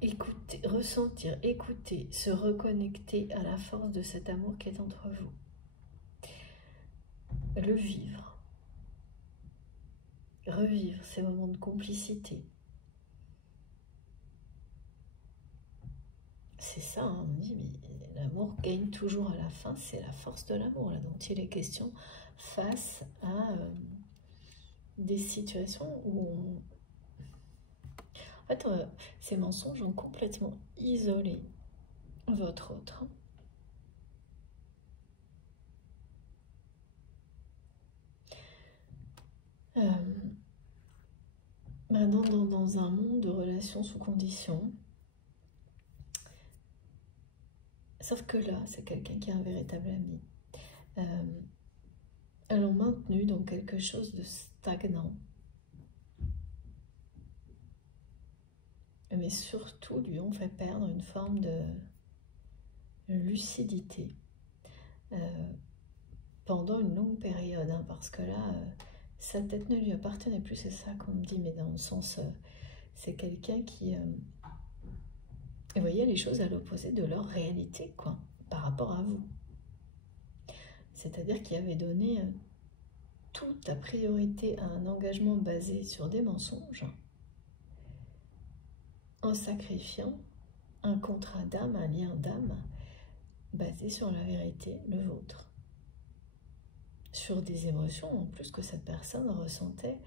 Écouter, ressentir, écouter, se reconnecter à la force de cet amour qui est entre vous. Le vivre. Revivre ces moments de complicité. C'est ça, hein, on dit, mais l'amour gagne toujours à la fin, c'est la force de l'amour, là, dont il est question face à des situations où en fait, ces mensonges ont complètement isolé votre autre. maintenant dans un monde de relations sous condition. Sauf que là, c'est quelqu'un qui est un véritable ami. Elles l'ont maintenu dans quelque chose de stagnant. Mais surtout, lui ont fait perdre une forme de lucidité pendant une longue période. Hein, parce que là, sa tête ne lui appartenait plus, c'est ça qu'on me dit, mais dans le sens, c'est quelqu'un qui voyait les choses à l'opposé de leur réalité, quoi, par rapport à vous. C'est-à-dire qu'il avait donné toute ta priorité à un engagement basé sur des mensonges, en sacrifiant un contrat d'âme, un lien d'âme, basé sur la vérité, le vôtre. Sur des émotions en plus que cette personne ressentait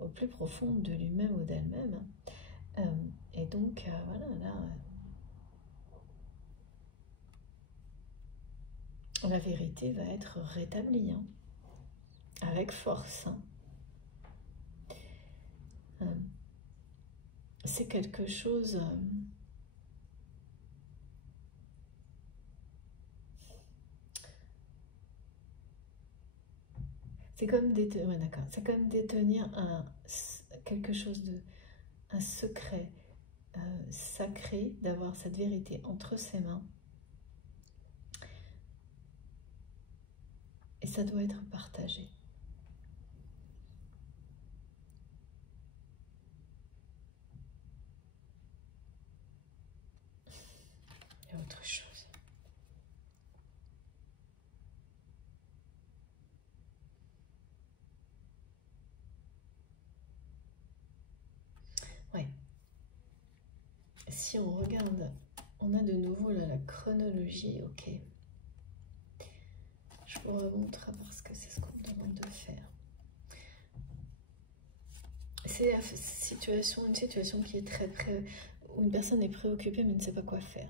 au plus profond de lui-même ou d'elle-même. Et donc, voilà, là, la vérité va être rétablie, hein, avec force. C'est quelque chose... c'est comme détenir, ouais, d'accord. C'est comme détenir quelque chose de... un secret sacré, d'avoir cette vérité entre ses mains. Et ça doit être partagé. Il y a autre chose. Ouais. Si on regarde, on a de nouveau là la chronologie, ok. Je vous remontre parce que c'est ce qu'on me demande de faire. C'est une situation qui est très où une personne est préoccupée mais ne sait pas quoi faire.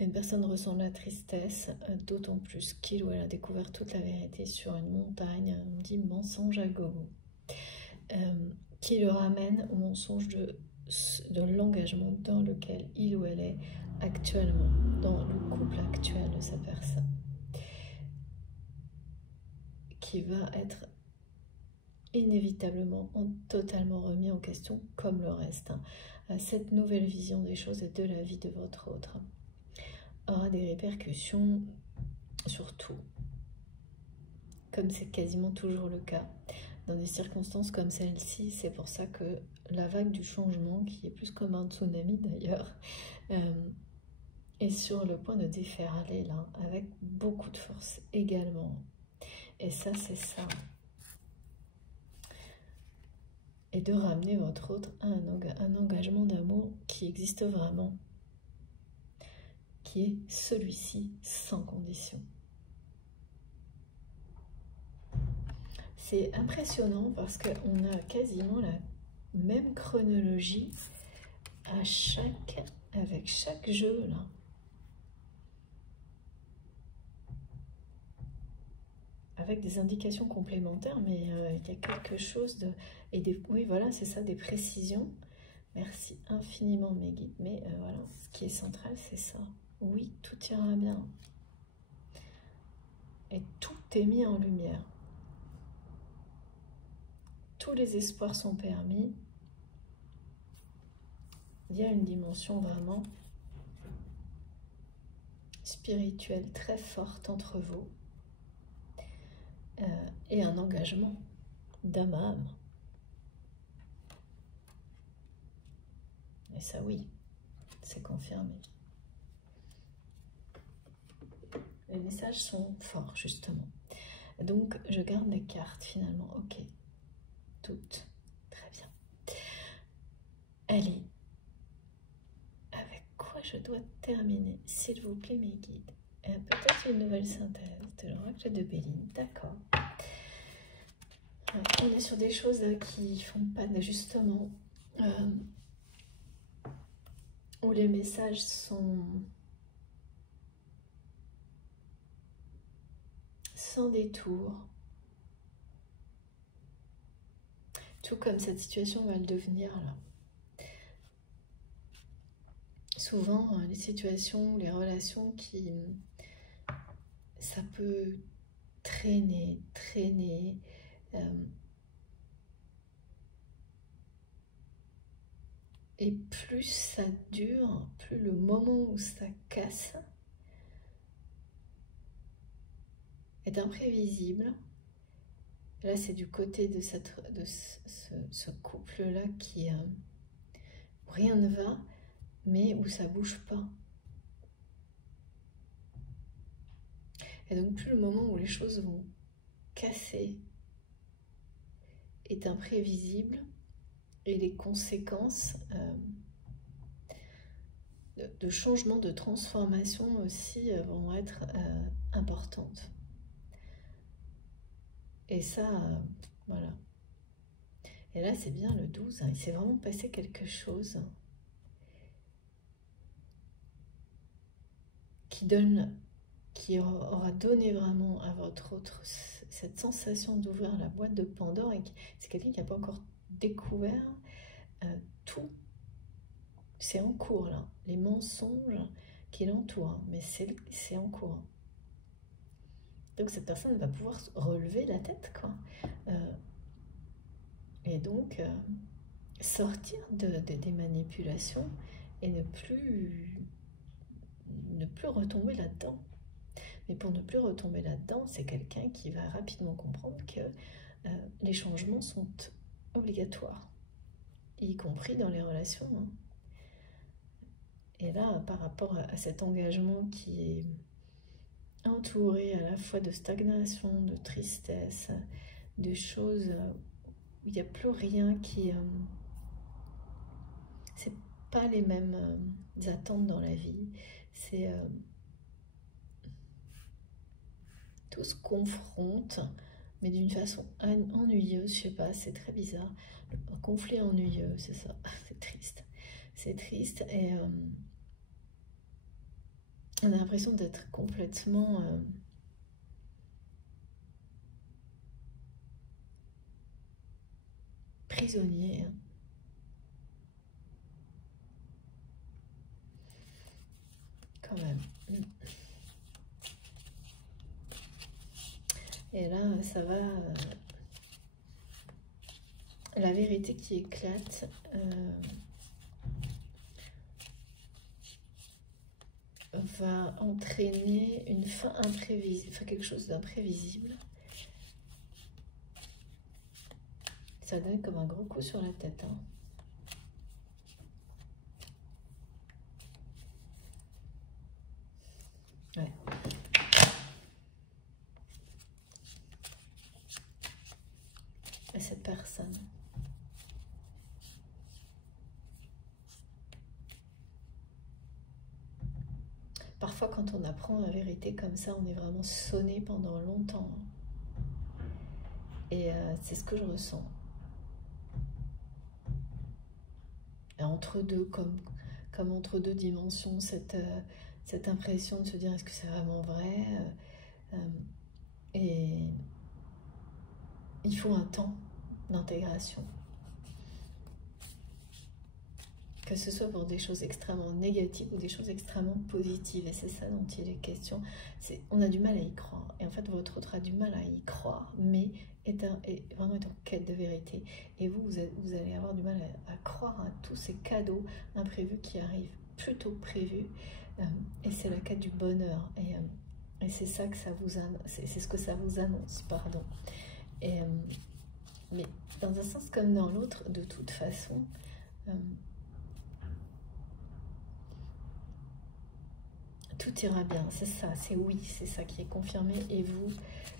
Une personne ressent la tristesse, d'autant plus qu'il ou elle a découvert toute la vérité sur une montagne, on dit mensonge à gogo, qui le ramène au mensonge de l'engagement dans lequel il ou elle est actuellement, dans le couple actuel de sa personne, qui va être inévitablement totalement remis en question comme le reste. Cette nouvelle vision des choses et de la vie de votre autre aura des répercussions sur tout, comme c'est quasiment toujours le cas dans des circonstances comme celle-ci. C'est pour ça que la vague du changement, qui est plus comme un tsunami d'ailleurs, est sur le point de déferler là, avec beaucoup de force également. Et ça, c'est ça. Et de ramener votre autre à un engagement d'amour qui existe vraiment, qui est celui-ci sans condition. C'est impressionnant parce qu'on a quasiment la même chronologie avec chaque jeu là. Avec des indications complémentaires, mais il y a quelque chose de... oui, voilà, c'est ça, des précisions. Merci infiniment mes guides. Mais voilà, ce qui est central, c'est ça. Oui, tout ira bien. Et tout est mis en lumière. Tous les espoirs sont permis. Il y a une dimension vraiment spirituelle très forte entre vous. Et un engagement d'âme à âme. Et ça, oui, c'est confirmé. Les messages sont forts, justement. Donc, je garde les cartes, finalement. Ok. Toutes. Très bien. Allez. Avec quoi je dois terminer, s'il vous plaît, mes guides? Peut-être une nouvelle synthèse de l'oracle de Béline. D'accord. On est sur des choses qui font pas d'ajustement. Où les messages sont sans détour. tout comme cette situation va le devenir là. Souvent, les situations, les relations ça peut traîner. Et plus ça dure, plus le moment où ça casse est imprévisible. Là, c'est du côté de ce couple-là où rien ne va, mais où ça bouge pas. Et donc, plus le moment où les choses vont casser est imprévisible, et les conséquences de changement, de transformation aussi vont être importantes. Et ça, voilà. Et là, c'est bien le 12, hein, il s'est vraiment passé quelque chose qui aura donné vraiment à votre autre cette sensation d'ouvrir la boîte de Pandore, et c'est quelqu'un qui n'a pas encore découvert tout. C'est en cours là, les mensonges qui l'entourent, hein, mais c'est en cours. Hein. Donc cette personne va pouvoir relever la tête, quoi. Et donc sortir des manipulations et ne plus retomber là-dedans. Mais pour ne plus retomber là-dedans, c'est quelqu'un qui va rapidement comprendre que les changements sont obligatoires, y compris dans les relations. Hein. Et là, par rapport à cet engagement qui est entouré à la fois de stagnation, de tristesse, de choses où il n'y a plus rien qui... c'est pas les mêmes attentes dans la vie. C'est... tout se confronte, mais d'une façon ennuyeuse, je sais pas, c'est très bizarre. Un conflit ennuyeux, c'est ça, c'est triste. C'est triste et on a l'impression d'être complètement prisonnier. Hein. Quand même. Et là, ça va... la vérité qui éclate... va entraîner une fin imprévisible, enfin quelque chose d'imprévisible. Ça donne comme un gros coup sur la tête. Hein. Ouais. Et cette personne. Parfois, quand on apprend la vérité comme ça, on est vraiment sonné pendant longtemps. Et c'est ce que je ressens. Et entre deux, comme entre deux dimensions, cette impression de se dire est-ce que c'est vraiment vrai et il faut un temps d'intégration. Que ce soit pour des choses extrêmement négatives ou des choses extrêmement positives. Et c'est ça dont il est question. On a du mal à y croire. Et en fait, votre autre a du mal à y croire, mais vraiment est en quête de vérité. Et vous allez avoir du mal à croire à tous ces cadeaux imprévus qui arrivent, plutôt prévus. Et c'est la quête du bonheur. Et c'est ça que ça vous c'est ce que ça vous annonce, pardon. Mais dans un sens comme dans l'autre, de toute façon... tout ira bien, c'est ça, c'est oui, c'est ça qui est confirmé. Et vous,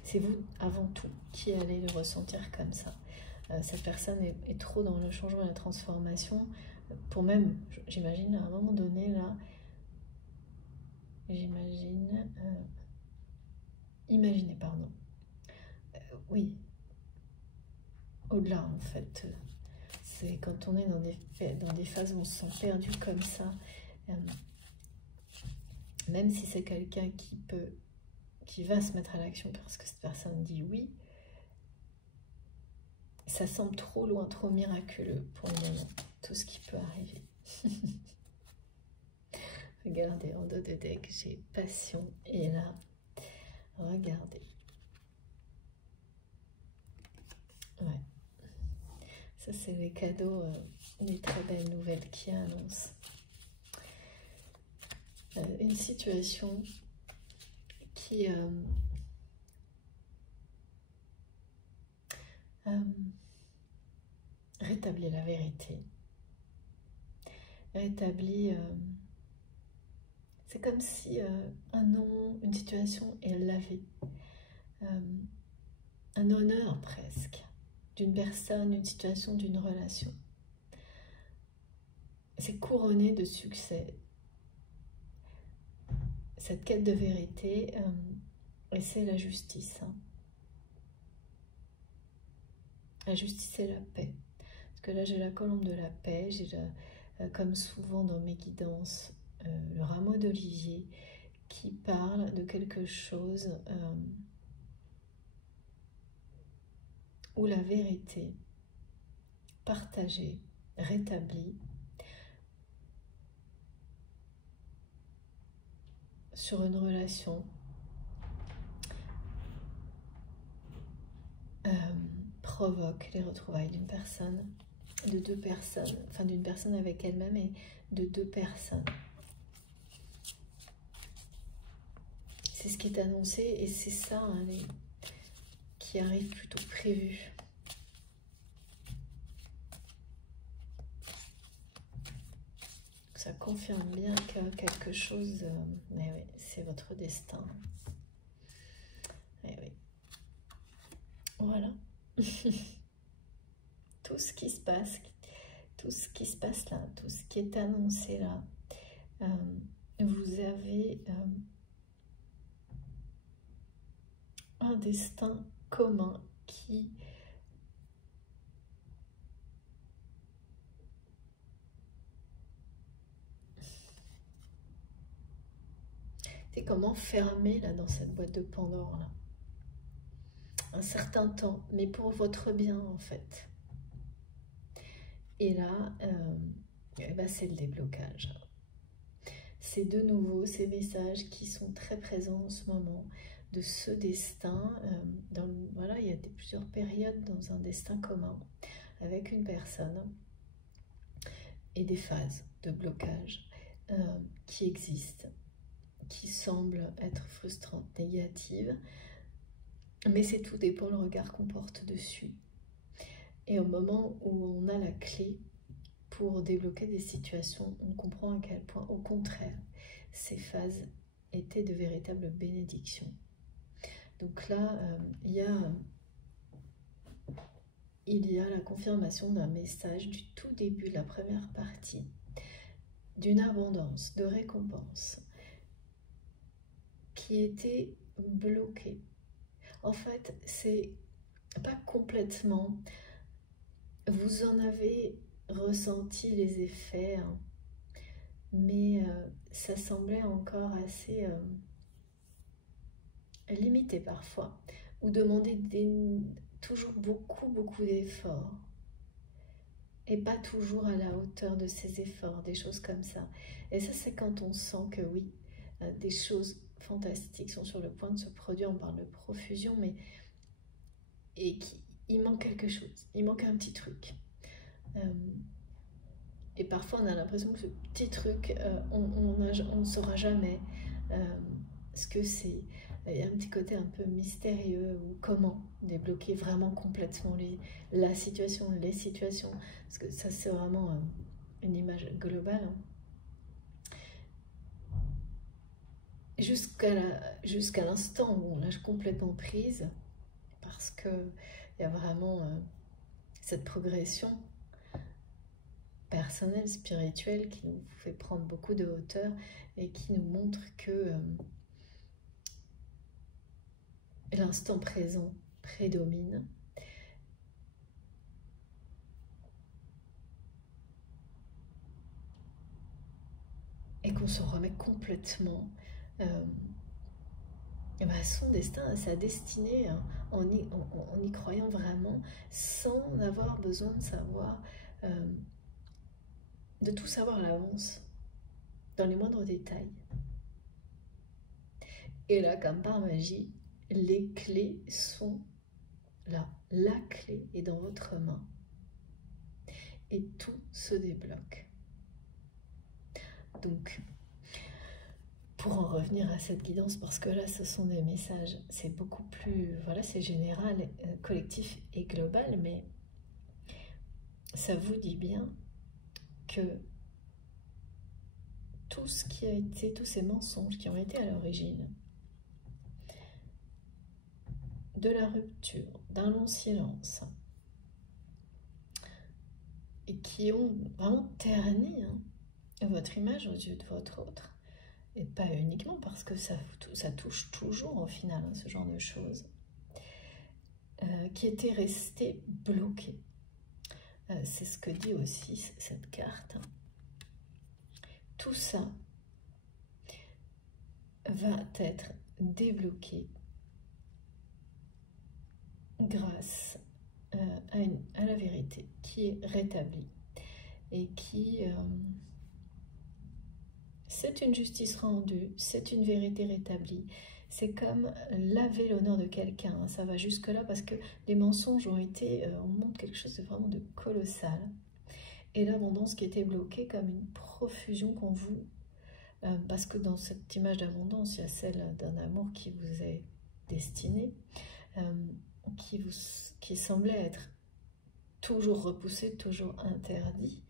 c'est vous avant tout qui allez le ressentir comme ça. Cette personne est trop dans le changement et la transformation pour même, j'imagine, à un moment donné, là, imaginez, pardon. Oui, au-delà, en fait. C'est quand on est dans des phases où on se sent perdu comme ça. Même si c'est quelqu'un qui va se mettre à l'action parce que cette personne dit oui, ça semble trop loin, trop miraculeux pour le moment, tout ce qui peut arriver. Regardez, en dos de deck, j'ai passion. Et là, regardez. Ouais. Ça, c'est les cadeaux, des très belles nouvelles qui annoncent une situation qui rétablit la vérité. Rétablit... c'est comme si un nom, une situation est lavé. Un honneur presque. D'une personne, une situation, d'une relation. C'est couronné de succès. Cette quête de vérité, et c'est la justice. Hein. La justice et la paix. Parce que là, j'ai la colombe de la paix, j'ai comme souvent dans mes guidances, le rameau d'olivier qui parle de quelque chose où la vérité partagée, rétablie, sur une relation provoque les retrouvailles d'une personne, de deux personnes, enfin d'une personne avec elle-même et de deux personnes. C'est ce qui est annoncé et c'est ça hein, qui arrive plutôt prévu. Ça confirme bien que quelque chose, mais oui, c'est votre destin. Et oui. Voilà. Tout ce qui se passe, là, tout ce qui est annoncé là, vous avez un destin commun qui c'est comment fermer là dans cette boîte de Pandore là un certain temps, mais pour votre bien en fait. Et là, eh ben, c'est le déblocage. C'est de nouveau ces messages qui sont très présents en ce moment de ce destin. Voilà, il y a plusieurs périodes dans un destin commun avec une personne et des phases de blocage qui existent, qui semblent être frustrantes, négatives, mais c'est tout dépend le regard qu'on porte dessus. Et au moment où on a la clé pour débloquer des situations, on comprend à quel point, au contraire, ces phases étaient de véritables bénédictions. Donc là, il y a la confirmation d'un message du tout début de la première partie, d'une abondance, de récompense, qui était bloquée. En fait, c'est pas complètement... Vous en avez ressenti les effets, hein, mais ça semblait encore assez limité parfois, ou demander toujours beaucoup d'efforts, et pas toujours à la hauteur de ces efforts, des choses comme ça. Et ça, c'est quand on sent que oui, des choses fantastiques sont sur le point de se produire, on parle de profusion, mais il manque quelque chose, il manque un petit truc. Et parfois on a l'impression que ce petit truc, on ne saura jamais ce que c'est. Il y a un petit côté un peu mystérieux, ou comment débloquer vraiment complètement la situation, les situations, parce que ça c'est vraiment une image globale. Hein. Jusqu'à l'instant où on lâche complètement prise, parce qu'il y a vraiment cette progression personnelle, spirituelle, qui nous fait prendre beaucoup de hauteur et qui nous montre que l'instant présent prédomine. Et qu'on se remet complètement et ben, son destin, à sa destinée, hein, en y croyant vraiment, sans avoir besoin de savoir, de tout savoir à l'avance, dans les moindres détails. Et là, comme par magie, les clés sont là. La clé est dans votre main. Et tout se débloque. Donc, pour en revenir à cette guidance, parce que là, ce sont des messages, c'est beaucoup plus, voilà, c'est général, collectif et global, mais ça vous dit bien que tout ce qui a été, tous ces mensonges qui ont été à l'origine de la rupture, d'un long silence, et qui ont vraiment terni votre image aux yeux de votre autre, et pas uniquement parce que ça touche toujours au final, hein, ce genre de choses, qui étaient restés bloqués. C'est ce que dit aussi cette carte. Tout ça va être débloqué grâce à la vérité qui est rétablie et qui... c'est une justice rendue, c'est une vérité rétablie. C'est comme laver l'honneur de quelqu'un. Ça va jusque-là parce que les mensonges ont été... on montre quelque chose de vraiment de colossal. Et l'abondance qui était bloquée comme une profusion qu'on vous... parce que dans cette image d'abondance, il y a celle d'un amour qui vous est destiné, qui semblait être toujours repoussé, toujours interdit,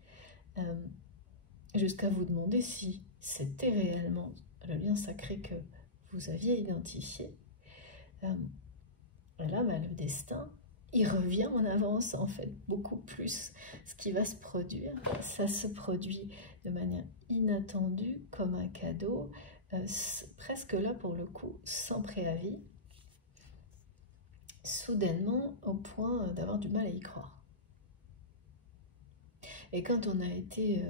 jusqu'à vous demander si c'était réellement le lien sacré que vous aviez identifié. Et là, le destin, il revient en avance, en fait, beaucoup plus. Ce qui va se produire, ça se produit de manière inattendue, comme un cadeau, presque là, pour le coup, sans préavis, soudainement, au point d'avoir du mal à y croire. Et quand on a été,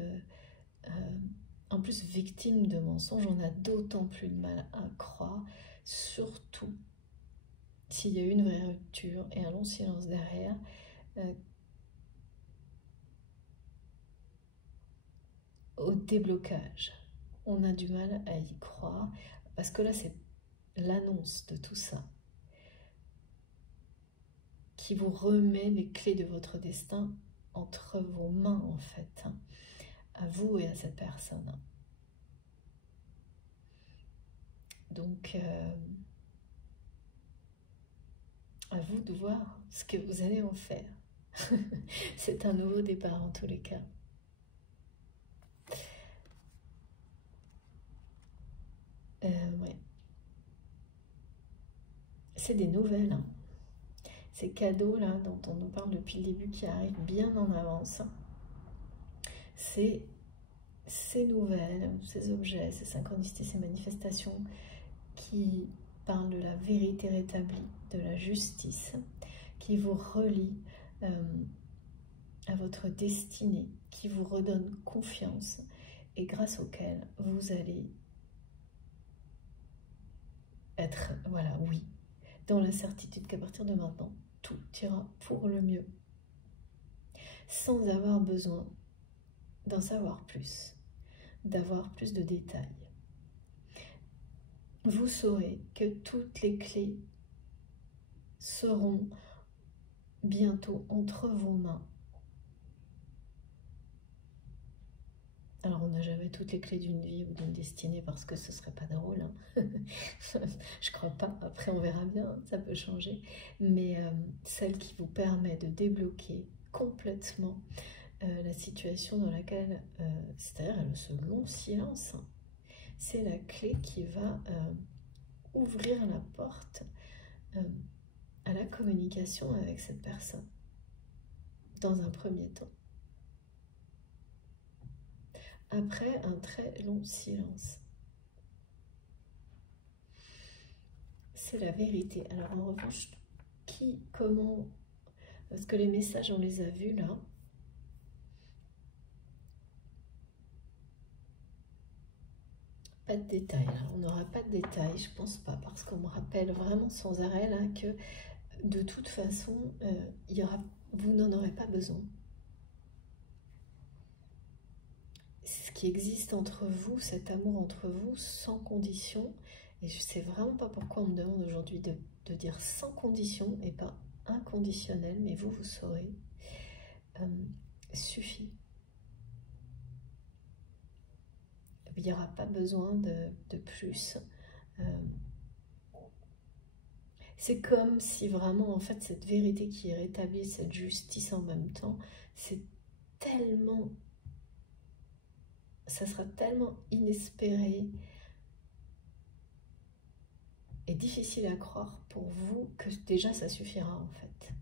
en plus, victime de mensonges, on a d'autant plus de mal à croire, surtout s'il y a eu une vraie rupture et un long silence derrière, au déblocage. On a du mal à y croire, parce que là, c'est l'annonce de tout ça qui vous remet les clés de votre destin entre vos mains, en fait, à vous et à cette personne. Donc, à vous de voir ce que vous allez en faire. C'est un nouveau départ en tous les cas. Ouais. C'est des nouvelles, hein. Ces cadeaux là dont on nous parle depuis le début, qui arrivent bien en avance, c'est ces nouvelles, ces objets, ces synchronicités, ces manifestations qui parlent de la vérité rétablie, de la justice, qui vous relient à votre destinée, qui vous redonne confiance et grâce auquel vous allez être, voilà, oui, dans la certitude qu'à partir de maintenant, tout ira pour le mieux, sans avoir besoin d'en savoir plus, d'avoir plus de détails. Vous saurez que toutes les clés seront bientôt entre vos mains. Alors, on n'a jamais toutes les clés d'une vie ou d'une destinée parce que ce serait pas drôle, hein. Je crois pas. Après, on verra bien, ça peut changer. Mais celle qui vous permet de débloquer complètement la situation dans laquelle, c'est-à-dire ce long silence, hein, c'est la clé qui va ouvrir la porte à la communication avec cette personne, dans un premier temps. Après un très long silence. C'est la vérité. Alors en revanche, qui, comment, parce que les messages, on les a vus là. pas de détails, là. On n'aura pas de détails, je pense pas, parce qu'on me rappelle vraiment sans arrêt là que de toute façon, vous n'en aurez pas besoin. Ce qui existe entre vous, cet amour entre vous, sans condition, et je sais vraiment pas pourquoi on me demande aujourd'hui de dire sans condition et pas inconditionnel, mais vous saurez, suffit. Il n'y aura pas besoin de plus. C'est comme si vraiment, en fait, cette vérité qui est rétablie, cette justice en même temps, c'est tellement, ça sera tellement inespéré et difficile à croire pour vous que déjà ça suffira en fait.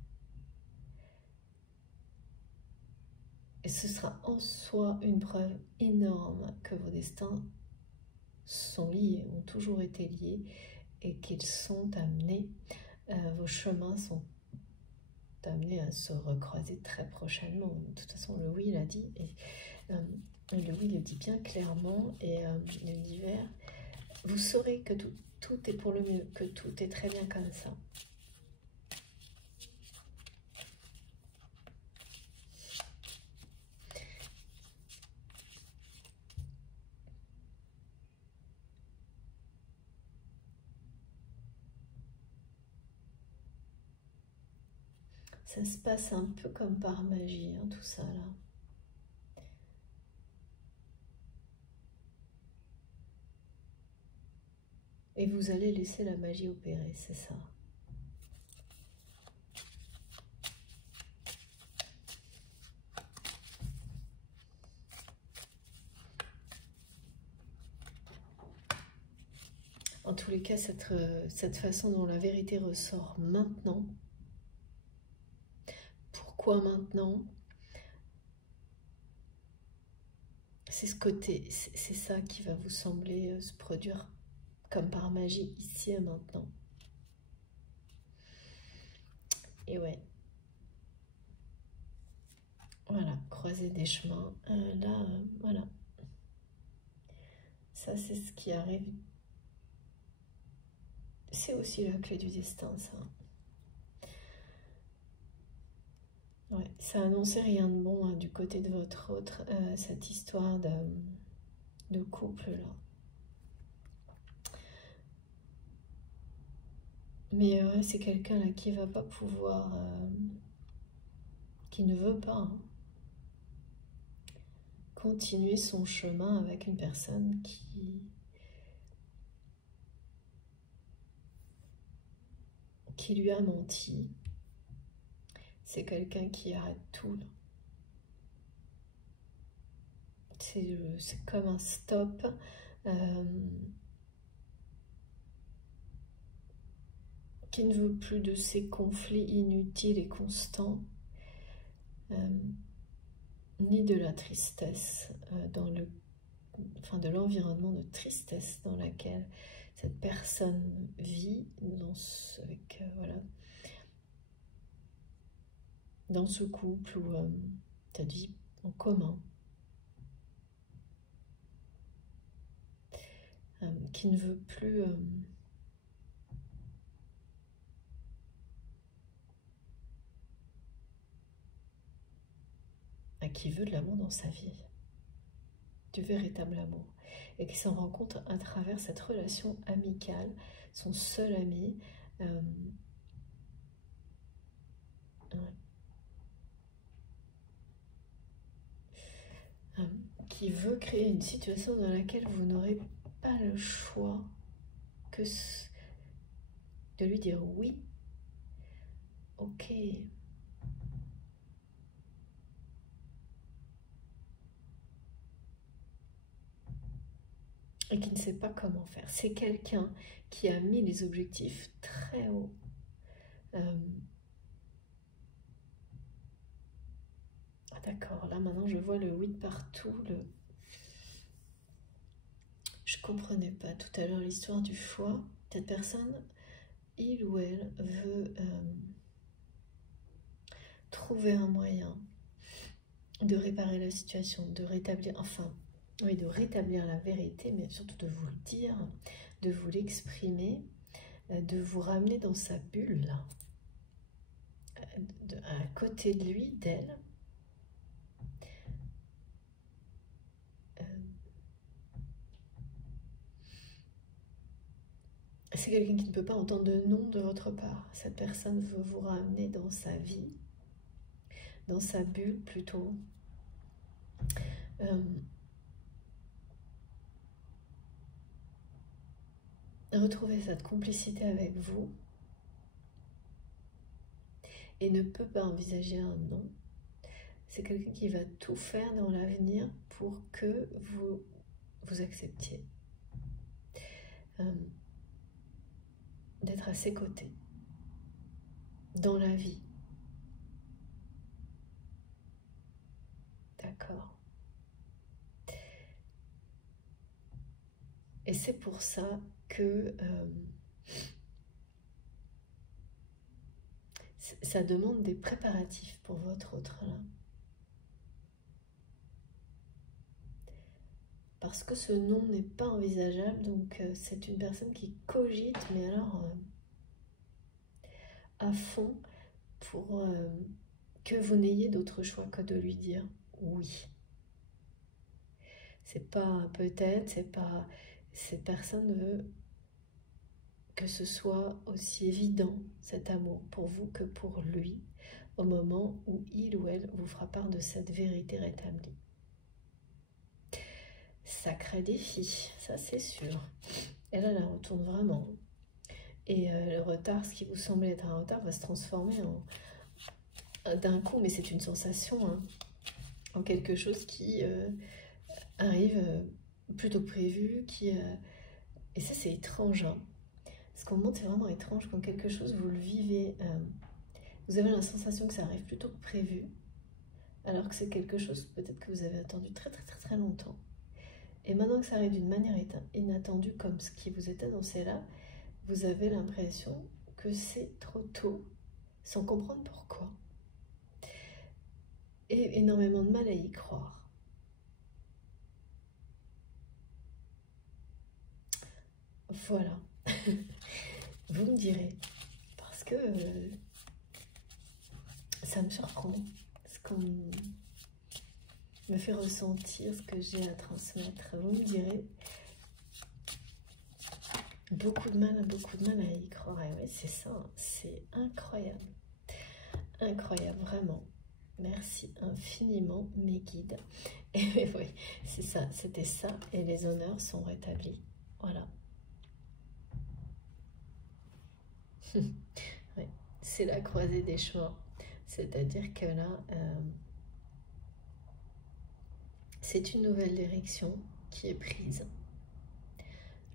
Et ce sera en soi une preuve énorme que vos destins sont liés, ont toujours été liés et qu'ils sont amenés, vos chemins sont amenés à se recroiser très prochainement. De toute façon, le oui l'a dit, et le oui le dit bien clairement, et l'univers, vous saurez que tout est pour le mieux, que tout est très bien comme ça. Ça se passe un peu comme par magie, hein, tout ça là. Et vous allez laisser la magie opérer, c'est ça. En tous les cas, cette façon dont la vérité ressort maintenant. Pourquoi maintenant? C'est ce côté, c'est ça qui va vous sembler se produire comme par magie ici et maintenant. Et ouais. Voilà, croiser des chemins. Là, voilà. Ça, c'est ce qui arrive. C'est aussi la clé du destin, ça. Ouais, ça annonçait rien de bon hein, du côté de votre autre, cette histoire de couple là. Mais c'est quelqu'un là qui va pas pouvoir, qui ne veut pas hein, continuer son chemin avec une personne qui lui a menti. C'est quelqu'un qui arrête tout. C'est comme un stop. Qui ne veut plus de ces conflits inutiles et constants, ni de la tristesse, de l'environnement de tristesse dans laquelle cette personne vit, avec, voilà, dans ce couple ou cette vie en commun, qui ne veut plus qui veut de l'amour dans sa vie, du véritable amour, et qui s'en rend compte à travers cette relation amicale, son seul ami, qui veut créer une situation dans laquelle vous n'aurez pas le choix que de lui dire oui, ok. Et qui ne sait pas comment faire. C'est quelqu'un qui a mis les objectifs très haut. D'accord, là maintenant je vois le oui de partout. Je comprenais pas tout à l'heure l'histoire du choix. Cette personne, il ou elle veut trouver un moyen de réparer la situation, de rétablir, enfin, oui, de rétablir la vérité, mais surtout de vous le dire, de vous l'exprimer, de vous ramener dans sa bulle, à côté de lui, d'elle. C'est quelqu'un qui ne peut pas entendre de non de votre part. Cette personne veut vous ramener dans sa vie, dans sa bulle plutôt. Retrouver cette complicité avec vous et ne peut pas envisager un non. C'est quelqu'un qui va tout faire dans l'avenir pour que vous vous acceptiez. D'être à ses côtés, dans la vie. D'accord. Et c'est pour ça que ça demande des préparatifs pour votre autre là. Parce que ce non n'est pas envisageable, donc c'est une personne qui cogite, mais alors à fond, pour que vous n'ayez d'autre choix que de lui dire oui. C'est pas peut-être, c'est pas... Cette personne veut que ce soit aussi évident, cet amour, pour vous que pour lui, au moment où il ou elle vous fera part de cette vérité rétablie. Sacré défi, ça c'est sûr. Et là, elle retourne vraiment. Et le retard, ce qui vous semblait être un retard, va se transformer en d'un coup, mais c'est une sensation, hein, en quelque chose qui arrive plus tôt que prévu, et ça c'est étrange, hein. Ce qu'on montre, c'est vraiment étrange quand quelque chose, vous le vivez, vous avez la sensation que ça arrive plus tôt que prévu, alors que c'est quelque chose peut-être que vous avez attendu très très très très longtemps. Et maintenant que ça arrive d'une manière inattendue, comme ce qui vous est annoncé là, vous avez l'impression que c'est trop tôt, sans comprendre pourquoi. Et énormément de mal à y croire. Voilà. Vous me direz, parce que ça me surprend, ce qu'on me fait ressentir, ce que j'ai à transmettre. Vous me direz, beaucoup de mal à y croire. Et oui, c'est ça, c'est incroyable. Incroyable, vraiment. Merci infiniment, mes guides. Et oui, c'est ça, c'était ça. Et les honneurs sont rétablis. Voilà. Oui, c'est la croisée des chemins. C'est-à-dire que là, c'est une nouvelle direction qui est prise.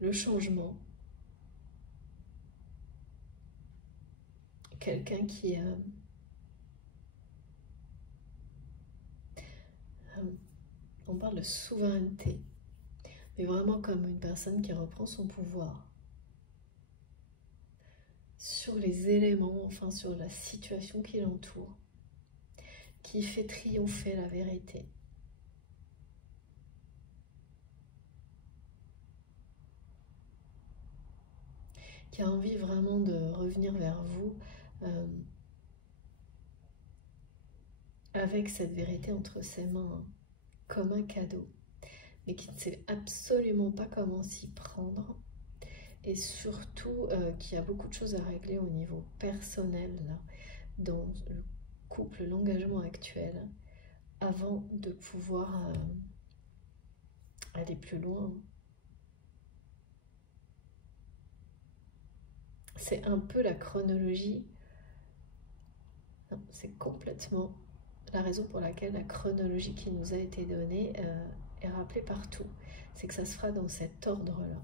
Le changement. Quelqu'un qui on parle de souveraineté, mais vraiment comme une personne qui reprend son pouvoir sur les éléments, enfin sur la situation qui l'entoure, qui fait triompher la vérité. Qui a envie vraiment de revenir vers vous avec cette vérité entre ses mains, comme un cadeau, mais qui ne sait absolument pas comment s'y prendre, et surtout qui a beaucoup de choses à régler au niveau personnel, là, dans le couple, l'engagement actuel, avant de pouvoir aller plus loin. C'est un peu la chronologie, c'est complètement la raison pour laquelle la chronologie qui nous a été donnée est rappelée partout. C'est que ça se fera dans cet ordre-là.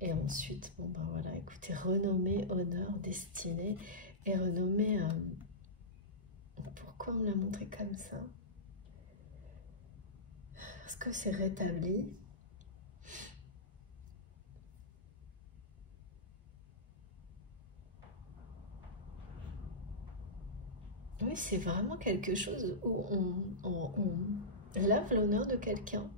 Et ensuite, bon ben voilà, écoutez, renommée, honneur, destinée, et renommée, pourquoi on me l'a montré comme ça? Parce que c'est rétabli. Oui, c'est vraiment quelque chose où on lave l'honneur de quelqu'un.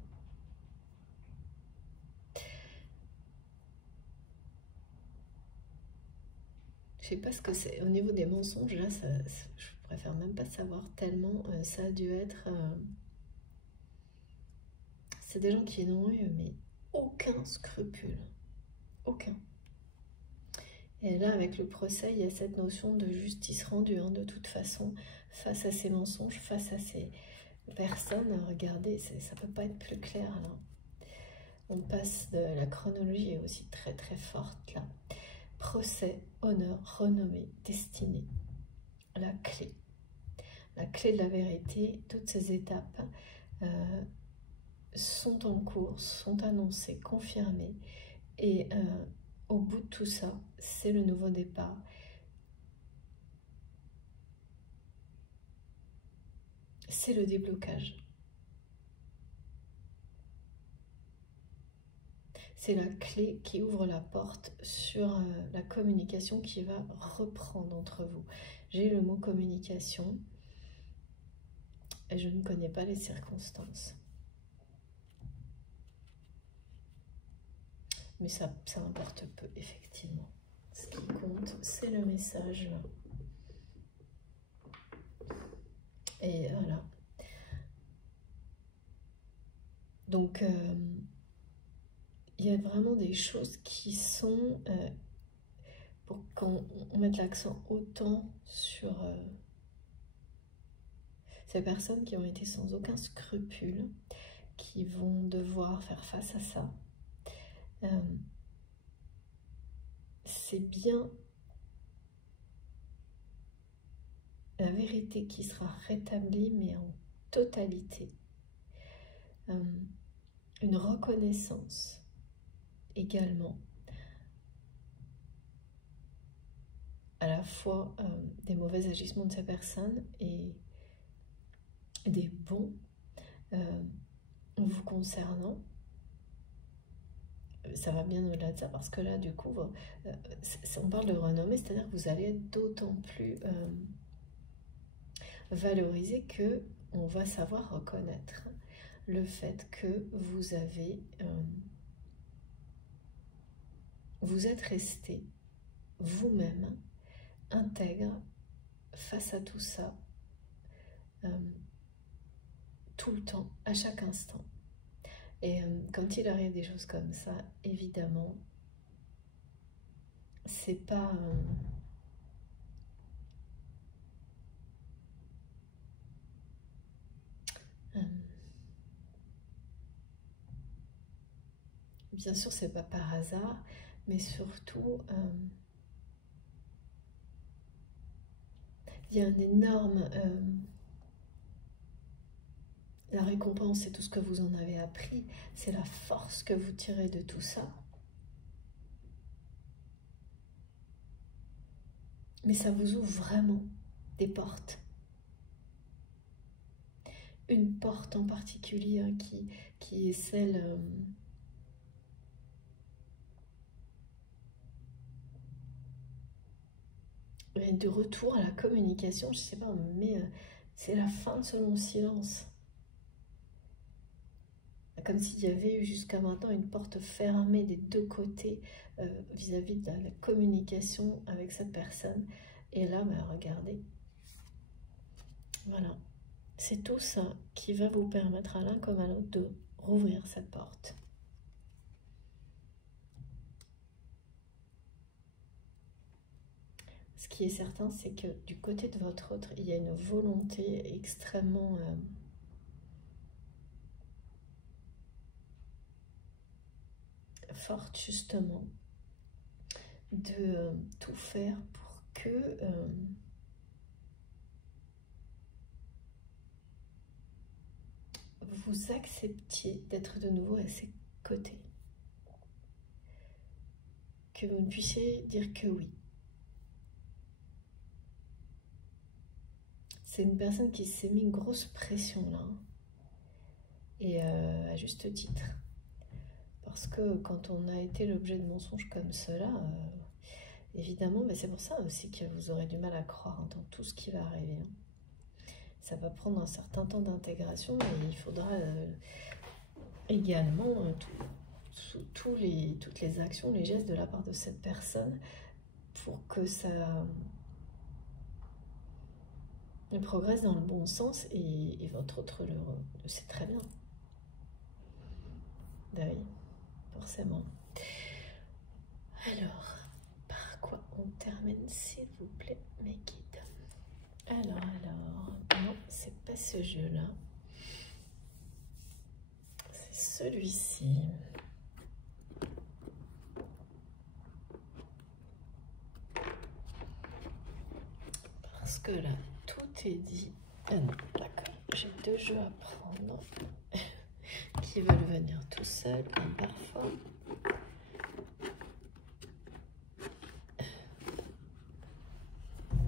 Je sais pas ce que c'est. Au niveau des mensonges, là, je préfère même pas savoir tellement ça a dû être... c'est des gens qui n'ont eu, mais aucun scrupule. Aucun. Et là, avec le procès, il y a cette notion de justice rendue, hein, de toute façon, face à ces mensonges, face à ces personnes. Regardez, ça peut pas être plus clair, là. On passe de la chronologie est aussi très très forte, là. Procès, honneur, renommée, destinée. La clé de la vérité, toutes ces étapes sont en cours, sont annoncées, confirmées, et au bout de tout ça, c'est le nouveau départ. C'est le déblocage. C'est la clé qui ouvre la porte sur la communication qui va reprendre entre vous. J'ai le mot communication et je ne connais pas les circonstances. Mais ça importe peu, effectivement. Ce qui compte, c'est le message. Et voilà. Donc, il y a vraiment des choses qui sont... pour qu'on mette l'accent autant sur ces personnes qui ont été sans aucun scrupule, qui vont devoir faire face à ça. C'est bien la vérité qui sera rétablie, mais en totalité. Une reconnaissance également, à la fois des mauvais agissements de ces personnes et des bons vous concernant. Ça va bien au-delà de ça, parce que là, du coup, on parle de renommée, c'est-à-dire que vous allez être d'autant plus valorisé que on va savoir reconnaître le fait que vous avez... vous êtes resté vous-même intègre face à tout ça, tout le temps, à chaque instant. Et quand il arrive des choses comme ça, évidemment, c'est pas... bien sûr, c'est pas par hasard, mais surtout, il y a un énorme... la récompense, c'est tout ce que vous en avez appris, c'est la force que vous tirez de tout ça. Mais ça vous ouvre vraiment des portes. Une porte en particulier hein, qui est celle de retour à la communication. Je sais pas, mais c'est la fin de ce long silence. Comme s'il y avait eu jusqu'à maintenant une porte fermée des deux côtés vis-à-vis de la communication avec cette personne. Et là, bah, regardez. Voilà. C'est tout ça qui va vous permettre à l'un comme à l'autre de rouvrir cette porte. Ce qui est certain, c'est que du côté de votre autre, il y a une volonté extrêmement... forte justement de tout faire pour que vous acceptiez d'être de nouveau à ses côtés, que vous ne puissiez dire que oui. C'est une personne qui s'est mis une grosse pression là, et à juste titre. Parce que quand on a été l'objet de mensonges comme cela, évidemment, mais c'est pour ça aussi que vous aurez du mal à croire dans tout ce qui va arriver. Ça va prendre un certain temps d'intégration et il faudra également toutes les actions, les gestes de la part de cette personne pour que ça progresse dans le bon sens, et votre autre le sait très bien. Ben oui, forcément. Alors, par quoi on termine, s'il vous plaît, mes guides? Alors, non, c'est pas ce jeu-là. C'est celui-ci. Parce que là, tout est dit. Ah non, d'accord. J'ai deux jeux à prendre qui veulent venir tout seuls, comme parfois.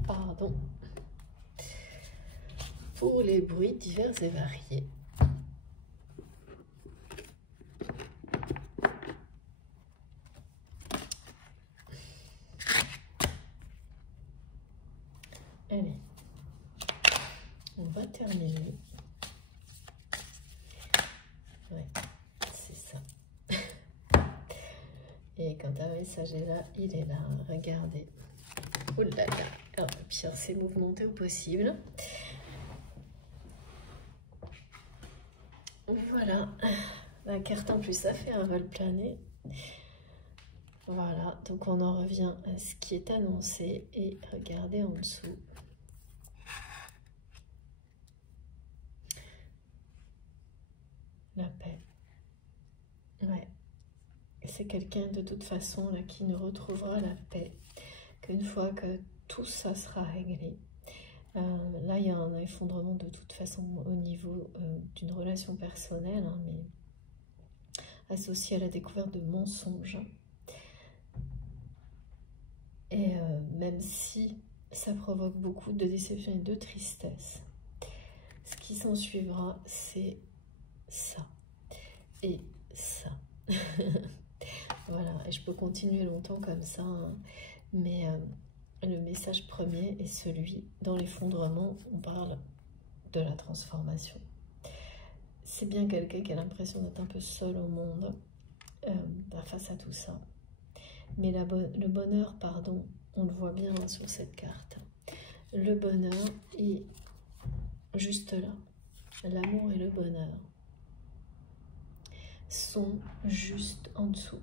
Pardon. Pour les bruits divers et variés. Allez, on va terminer. Ouais, c'est ça. Et quand un message est là, il est là. Regardez. Oh là là. Alors, Pierre s'est mouvementé au possible. Voilà. La carte en plus, ça fait un vol plané. Voilà. Donc, on en revient à ce qui est annoncé. Et regardez en dessous. La paix. Ouais. C'est quelqu'un de toute façon là qui ne retrouvera la paix qu'une fois que tout ça sera réglé. Là, il y a un effondrement de toute façon au niveau d'une relation personnelle, hein, mais associé à la découverte de mensonges. Et même si ça provoque beaucoup de déception et de tristesse, ce qui s'en suivra, c'est ça et ça. Voilà, et je peux continuer longtemps comme ça, hein, mais le message premier est celui, dans l'effondrement, on parle de la transformation. C'est bien quelqu'un qui a l'impression d'être un peu seul au monde face à tout ça. Mais le bonheur, pardon, on le voit bien sur cette carte. Le bonheur est juste là. L'amour et le bonheur sont juste en dessous.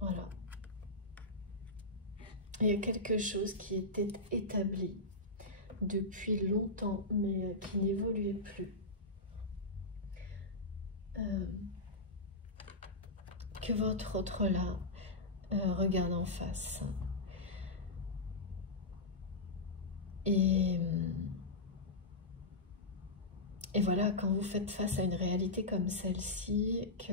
Voilà. Il y a quelque chose qui était établi depuis longtemps, mais qui n'évoluait plus. Que votre autre là regarde en face. Et voilà, quand vous faites face à une réalité comme celle-ci, que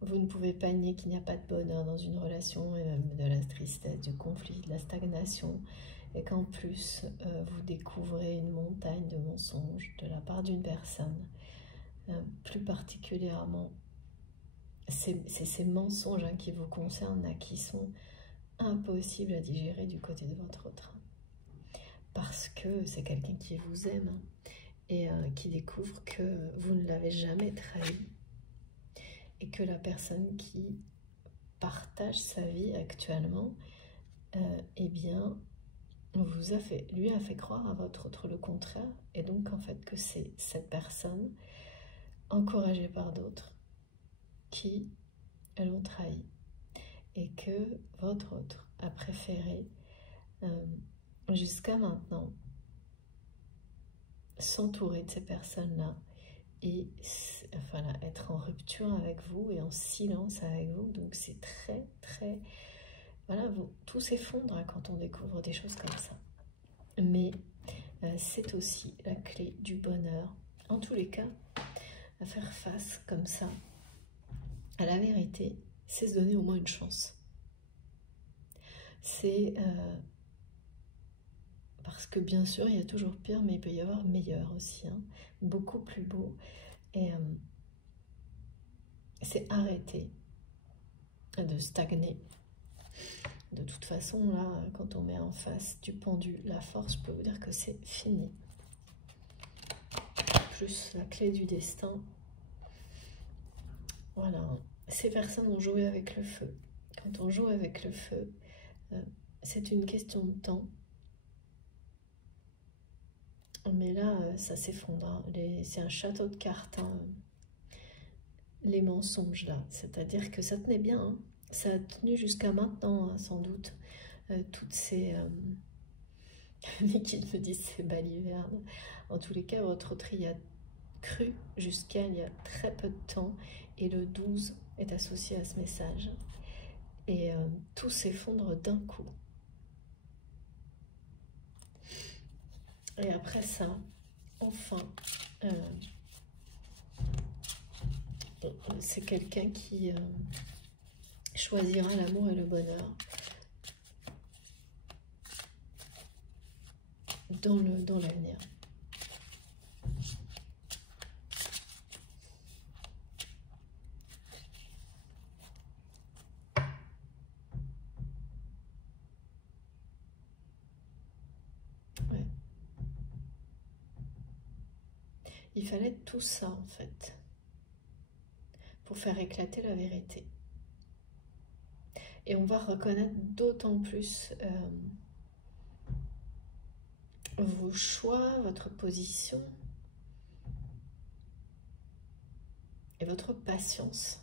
vous ne pouvez pas nier qu'il n'y a pas de bonheur dans une relation, et même de la tristesse, du conflit, de la stagnation, et qu'en plus, vous découvrez une montagne de mensonges de la part d'une personne, plus particulièrement, c'est ces mensonges qui vous concernent, là, qui sont impossibles à digérer du côté de votre autre. Parce que c'est quelqu'un qui vous aime, et qui découvre que vous ne l'avez jamais trahi, et que la personne qui partage sa vie actuellement, eh bien, lui a fait croire à votre autre le contraire, et donc en fait que c'est cette personne, encouragée par d'autres, qui l'ont trahi, et que votre autre a préféré, jusqu'à maintenant, s'entourer de ces personnes-là, et voilà, être en rupture avec vous et en silence avec vous. Donc c'est très très, voilà, tout s'effondre quand on découvre des choses comme ça. Mais c'est aussi la clé du bonheur, en tous les cas, à faire face comme ça à la vérité, c'est se donner au moins une chance. C'est parce que bien sûr il y a toujours pire, mais il peut y avoir meilleur aussi, hein, beaucoup plus beau. Et c'est arrêter de stagner. De toute façon, là, quand on met en face du pendu la force, je peux vous dire que c'est fini. Plus la clé du destin. Voilà, ces personnes ont joué avec le feu. Quand on joue avec le feu, c'est une question de temps. Mais là, ça s'effondre. Hein. C'est un château de cartes, hein, les mensonges là. C'est-à-dire que ça tenait bien. Hein. Ça a tenu jusqu'à maintenant, hein, sans doute. Toutes ces... Niki me dit c'est baliverne. En tous les cas, votre autre y a cru jusqu'à il y a très peu de temps. Et le 12 est associé à ce message. Et tout s'effondre d'un coup. Et après ça, enfin, c'est quelqu'un qui choisira l'amour et le bonheur dans l'avenir. Ouais. Il fallait tout ça en fait pour faire éclater la vérité. Et on va reconnaître d'autant plus vos choix, votre position et votre patience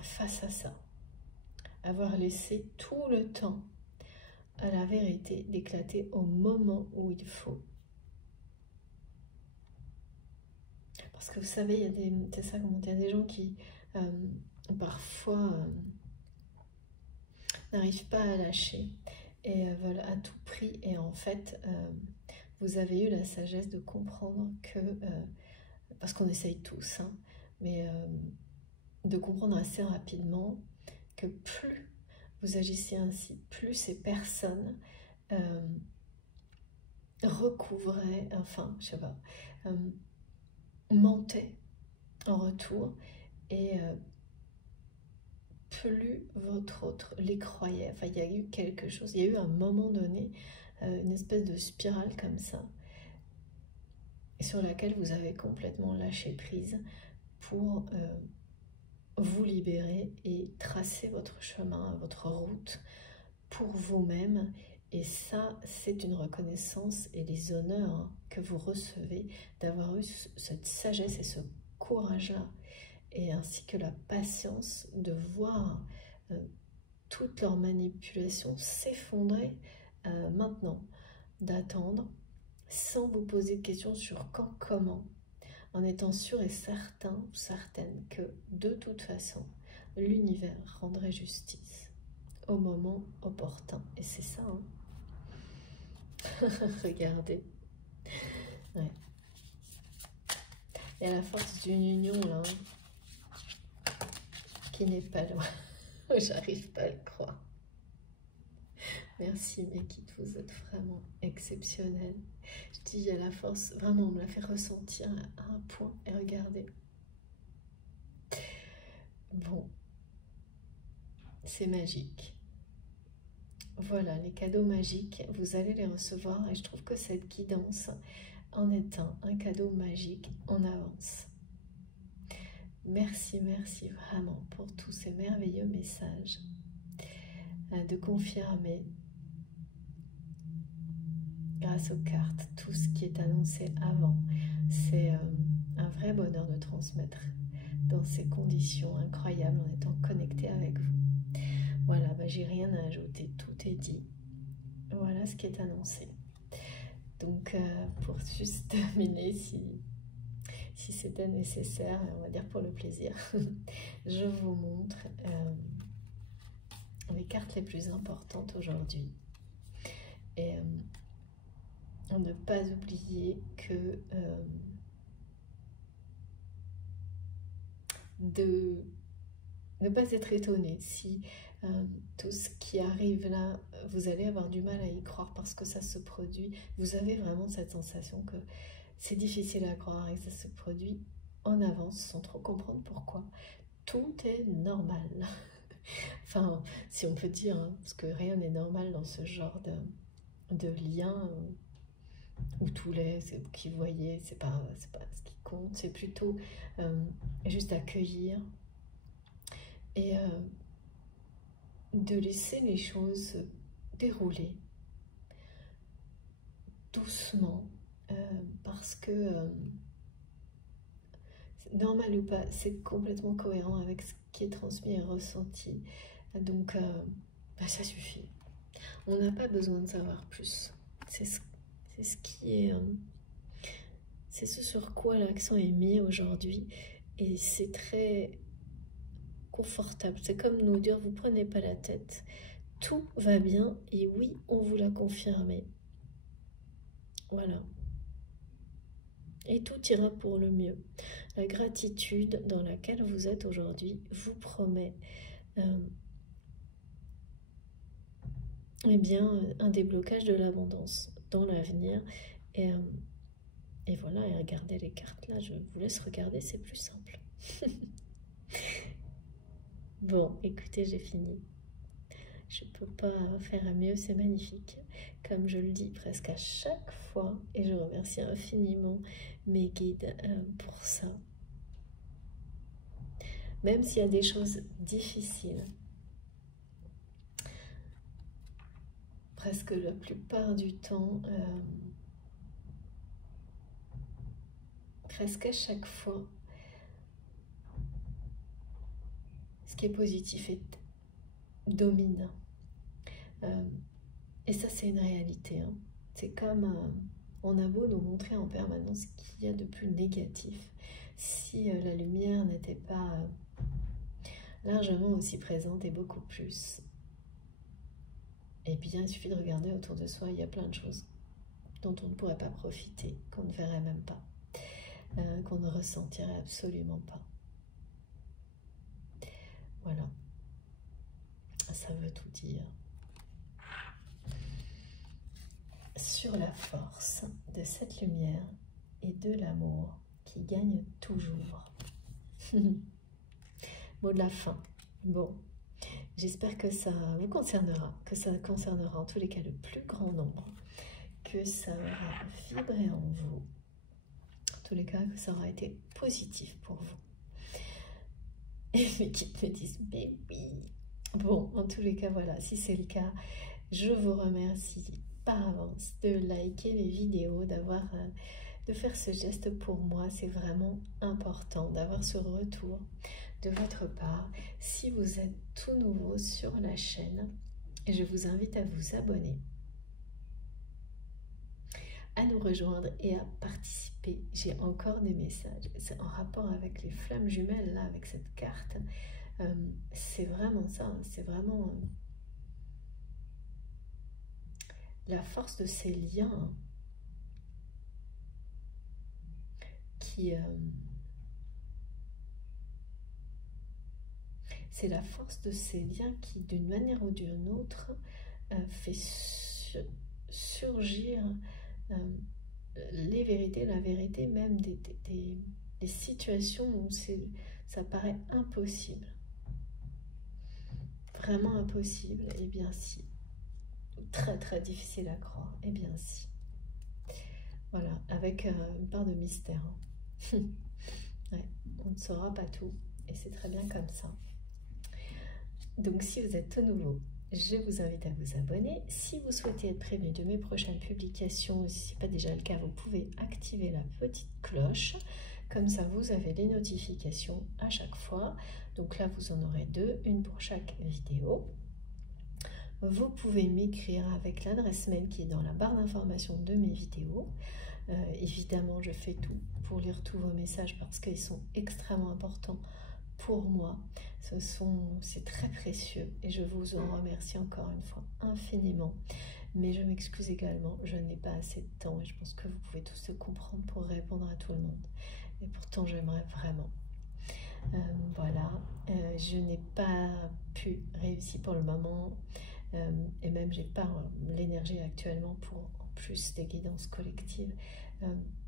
face à ça. Avoir laissé tout le temps à la vérité d'éclater au moment où il faut. Parce que vous savez, il y a des, c'est ça, il y a des gens qui parfois n'arrivent pas à lâcher et veulent à tout prix. Et en fait, vous avez eu la sagesse de comprendre que, parce qu'on essaye tous, hein, mais de comprendre assez rapidement que plus vous agissez ainsi, plus ces personnes recouvraient, enfin, je sais pas, mentaient en retour et plus votre autre les croyait. Enfin, il y a eu quelque chose, il y a eu un moment donné, une espèce de spirale comme ça, sur laquelle vous avez complètement lâché prise pour vous libérer et tracer votre chemin, votre route pour vous-même. Et ça, c'est une reconnaissance et les honneurs que vous recevez d'avoir eu cette sagesse et ce courage-là, et ainsi que la patience de voir toute leur manipulation s'effondrer maintenant, d'attendre sans vous poser de questions sur quand, comment, en étant sûr et certain ou certaine que de toute façon, l'univers rendrait justice au moment opportun. Et c'est ça, hein. Regardez. Ouais. Et à la force d'une union, là, qui n'est pas loin. J'arrive pas à le croire. Merci Mekit, vous êtes vraiment exceptionnel. Je dis à la force, vraiment, on me l'a fait ressentir à un point. Et regardez. Bon, c'est magique. Voilà, les cadeaux magiques, vous allez les recevoir et je trouve que cette guidance en est un cadeau magique en avance. Merci, merci vraiment pour tous ces merveilleux messages, de confirmer grâce aux cartes tout ce qui est annoncé avant. C'est un vrai bonheur de transmettre dans ces conditions incroyables en étant connecté avec vous. Voilà, bah, j'ai rien à ajouter, tout est dit. Voilà ce qui est annoncé. Donc pour juste terminer, si c'était nécessaire, on va dire pour le plaisir, je vous montre les cartes les plus importantes aujourd'hui. Et ne pas oublier que de ne pas être étonné si tout ce qui arrive là, vous allez avoir du mal à y croire parce que ça se produit. Vous avez vraiment cette sensation que c'est difficile à croire et que ça se produit en avance sans trop comprendre pourquoi. Tout est normal. Enfin, si on peut dire, hein, parce que rien n'est normal dans ce genre de lien où tout voulez, c'est vous qui voyez, c'est pas ce qui compte, c'est plutôt juste accueillir et de laisser les choses se dérouler doucement, parce que normal ou pas, c'est complètement cohérent avec ce qui est transmis et ressenti. Donc, ça suffit. On n'a pas besoin de savoir plus. C'est ce qui est... c'est ce sur quoi l'accent est mis aujourd'hui. Et c'est très confortable. C'est comme nous dire, vous prenez pas la tête. Tout va bien et oui, on vous l'a confirmé. Voilà. Et tout ira pour le mieux. La gratitude dans laquelle vous êtes aujourd'hui vous promet eh bien, un déblocage de l'abondance dans l'avenir. Et voilà, et regardez les cartes là, je vous laisse regarder, c'est plus simple. Bon, écoutez, j'ai fini. Je ne peux pas faire mieux, c'est magnifique. Comme je le dis presque à chaque fois, et je remercie infiniment mes guides pour ça. Même s'il y a des choses difficiles, presque la plupart du temps, presque à chaque fois, ce qui est positif domine. Et ça, c'est une réalité. Hein. C'est comme on a beau nous montrer en permanence ce qu'il y a de plus négatif. Si la lumière n'était pas largement aussi présente et beaucoup plus, eh bien, il suffit de regarder autour de soi, il y a plein de choses dont on ne pourrait pas profiter, qu'on ne verrait même pas, qu'on ne ressentirait absolument pas. Voilà. Ça veut tout dire. Sur la force de cette lumière et de l'amour qui gagne toujours. Mot de la fin. Bon, j'espère que ça vous concernera, que ça concernera en tous les cas le plus grand nombre, que ça aura vibré en vous, en tous les cas que ça aura été positif pour vous. Et mes guides me disent, mais oui. Bon, en tous les cas, voilà, si c'est le cas, je vous remercie par avance de liker les vidéos, de faire ce geste pour moi. C'est vraiment important d'avoir ce retour de votre part. Si vous êtes tout nouveau sur la chaîne, je vous invite à vous abonner, à nous rejoindre et à participer. J'ai encore des messages. C'est en rapport avec les flammes jumelles, là, avec cette carte. C'est vraiment ça, c'est vraiment la force de ces liens qui... c'est la force de ces liens qui, d'une manière ou d'une autre, fait surgir les vérités, la vérité même des situations où ça paraît impossible. Vraiment impossible, et bien si. Très très difficile à croire, et bien si. Voilà, avec une part de mystère. Ouais, on ne saura pas tout, et c'est très bien comme ça. Donc si vous êtes tout nouveau, je vous invite à vous abonner. Si vous souhaitez être prévenu de mes prochaines publications, si ce n'est pas déjà le cas, vous pouvez activer la petite cloche. Comme ça, vous avez les notifications à chaque fois. Donc là, vous en aurez deux, une pour chaque vidéo. Vous pouvez m'écrire avec l'adresse mail qui est dans la barre d'information de mes vidéos. Évidemment, je fais tout pour lire tous vos messages parce qu'ils sont extrêmement importants pour moi. C'est très précieux et je vous en remercie encore une fois infiniment. Mais je m'excuse également, je n'ai pas assez de temps et je pense que vous pouvez tous le comprendre pour répondre à tout le monde. Et pourtant, j'aimerais vraiment. Voilà, je n'ai pas pu réussir pour le moment et même j'ai pas l'énergie actuellement pour, en plus des guidances collectives,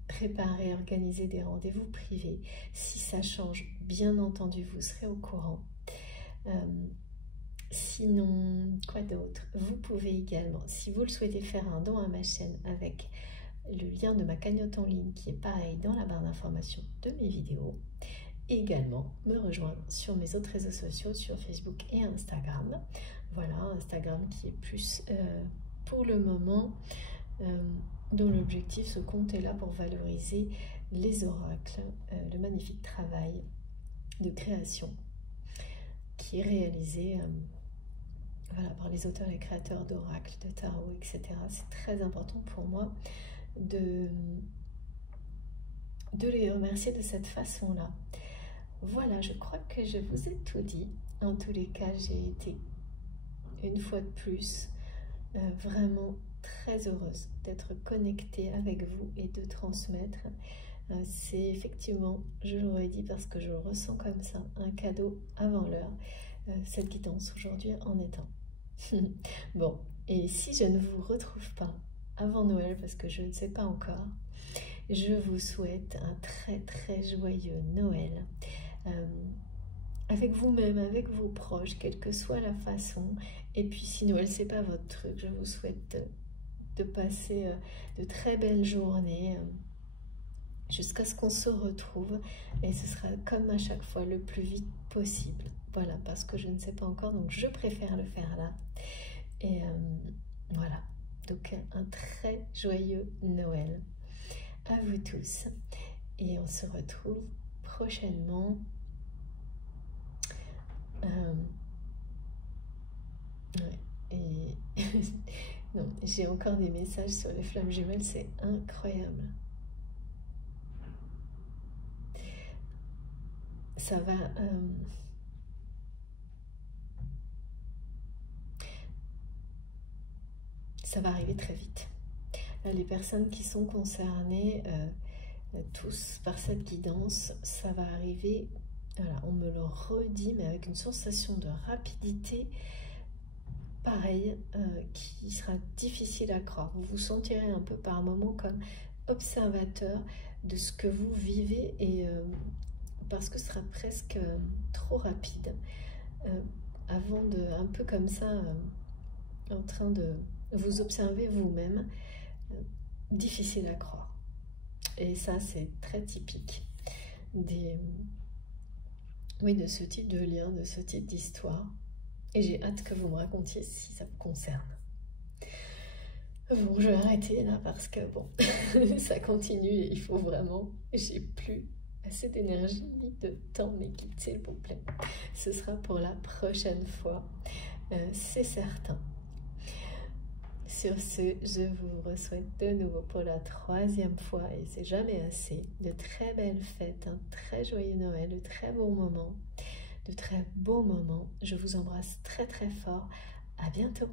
préparer, organiser des rendez-vous privés. Si ça change, bien entendu, vous serez au courant. Sinon, quoi d'autre? Vous pouvez également, si vous le souhaitez, faire un don à ma chaîne avec le lien de ma cagnotte en ligne qui est pareil dans la barre d'information de mes vidéos. Et également me rejoindre sur mes autres réseaux sociaux, sur Facebook et Instagram. Voilà, Instagram qui est plus pour le moment, dont l'objectif, ce compte est là pour valoriser les oracles, le magnifique travail de création qui est réalisé voilà, par les auteurs et créateurs d'oracles, de tarot, etc. C'est très important pour moi de les remercier de cette façon-là. Voilà, je crois que je vous ai tout dit. En tous les cas, j'ai été une fois de plus vraiment très heureuse d'être connectée avec vous et de transmettre. C'est effectivement, je l'aurais dit parce que je le ressens comme ça, un cadeau avant l'heure. Cette guidance aujourd'hui en est un. Bon, et si je ne vous retrouve pas avant Noël, parce que je ne sais pas encore, je vous souhaite un très très joyeux Noël. Avec vous-même, avec vos proches, quelle que soit la façon. Et puis si Noël c'est pas votre truc, je vous souhaite de passer de très belles journées jusqu'à ce qu'on se retrouve, et ce sera comme à chaque fois le plus vite possible. Voilà, parce que je ne sais pas encore, donc je préfère le faire là. Et voilà, donc un très joyeux Noël à vous tous, et on se retrouve prochainement. Ouais, et non, j'ai encore des messages sur les flammes jumelles, c'est incroyable. Ça va arriver très vite. Les personnes qui sont concernées tous par cette guidance, ça va arriver, voilà, on me le redit, mais avec une sensation de rapidité pareil, qui sera difficile à croire. Vous vous sentirez un peu par moments comme observateur de ce que vous vivez, et parce que ce sera presque trop rapide, avant de, un peu comme ça, en train de vous observer vous-même, difficile à croire. Et ça, c'est très typique oui, de ce type de lien, de ce type d'histoire. Et j'ai hâte que vous me racontiez si ça vous concerne. Bon, je vais arrêter là parce que bon, ça continue et il faut vraiment, j'ai plus assez d'énergie ni de temps, mais s'il vous plaît. Ce sera pour la prochaine fois, c'est certain. Sur ce, je vous souhaite de nouveau pour la 3e fois, et c'est jamais assez, de très belles fêtes, un très joyeux Noël, de très bons moments, de très beaux moments. Je vous embrasse très très fort. À bientôt.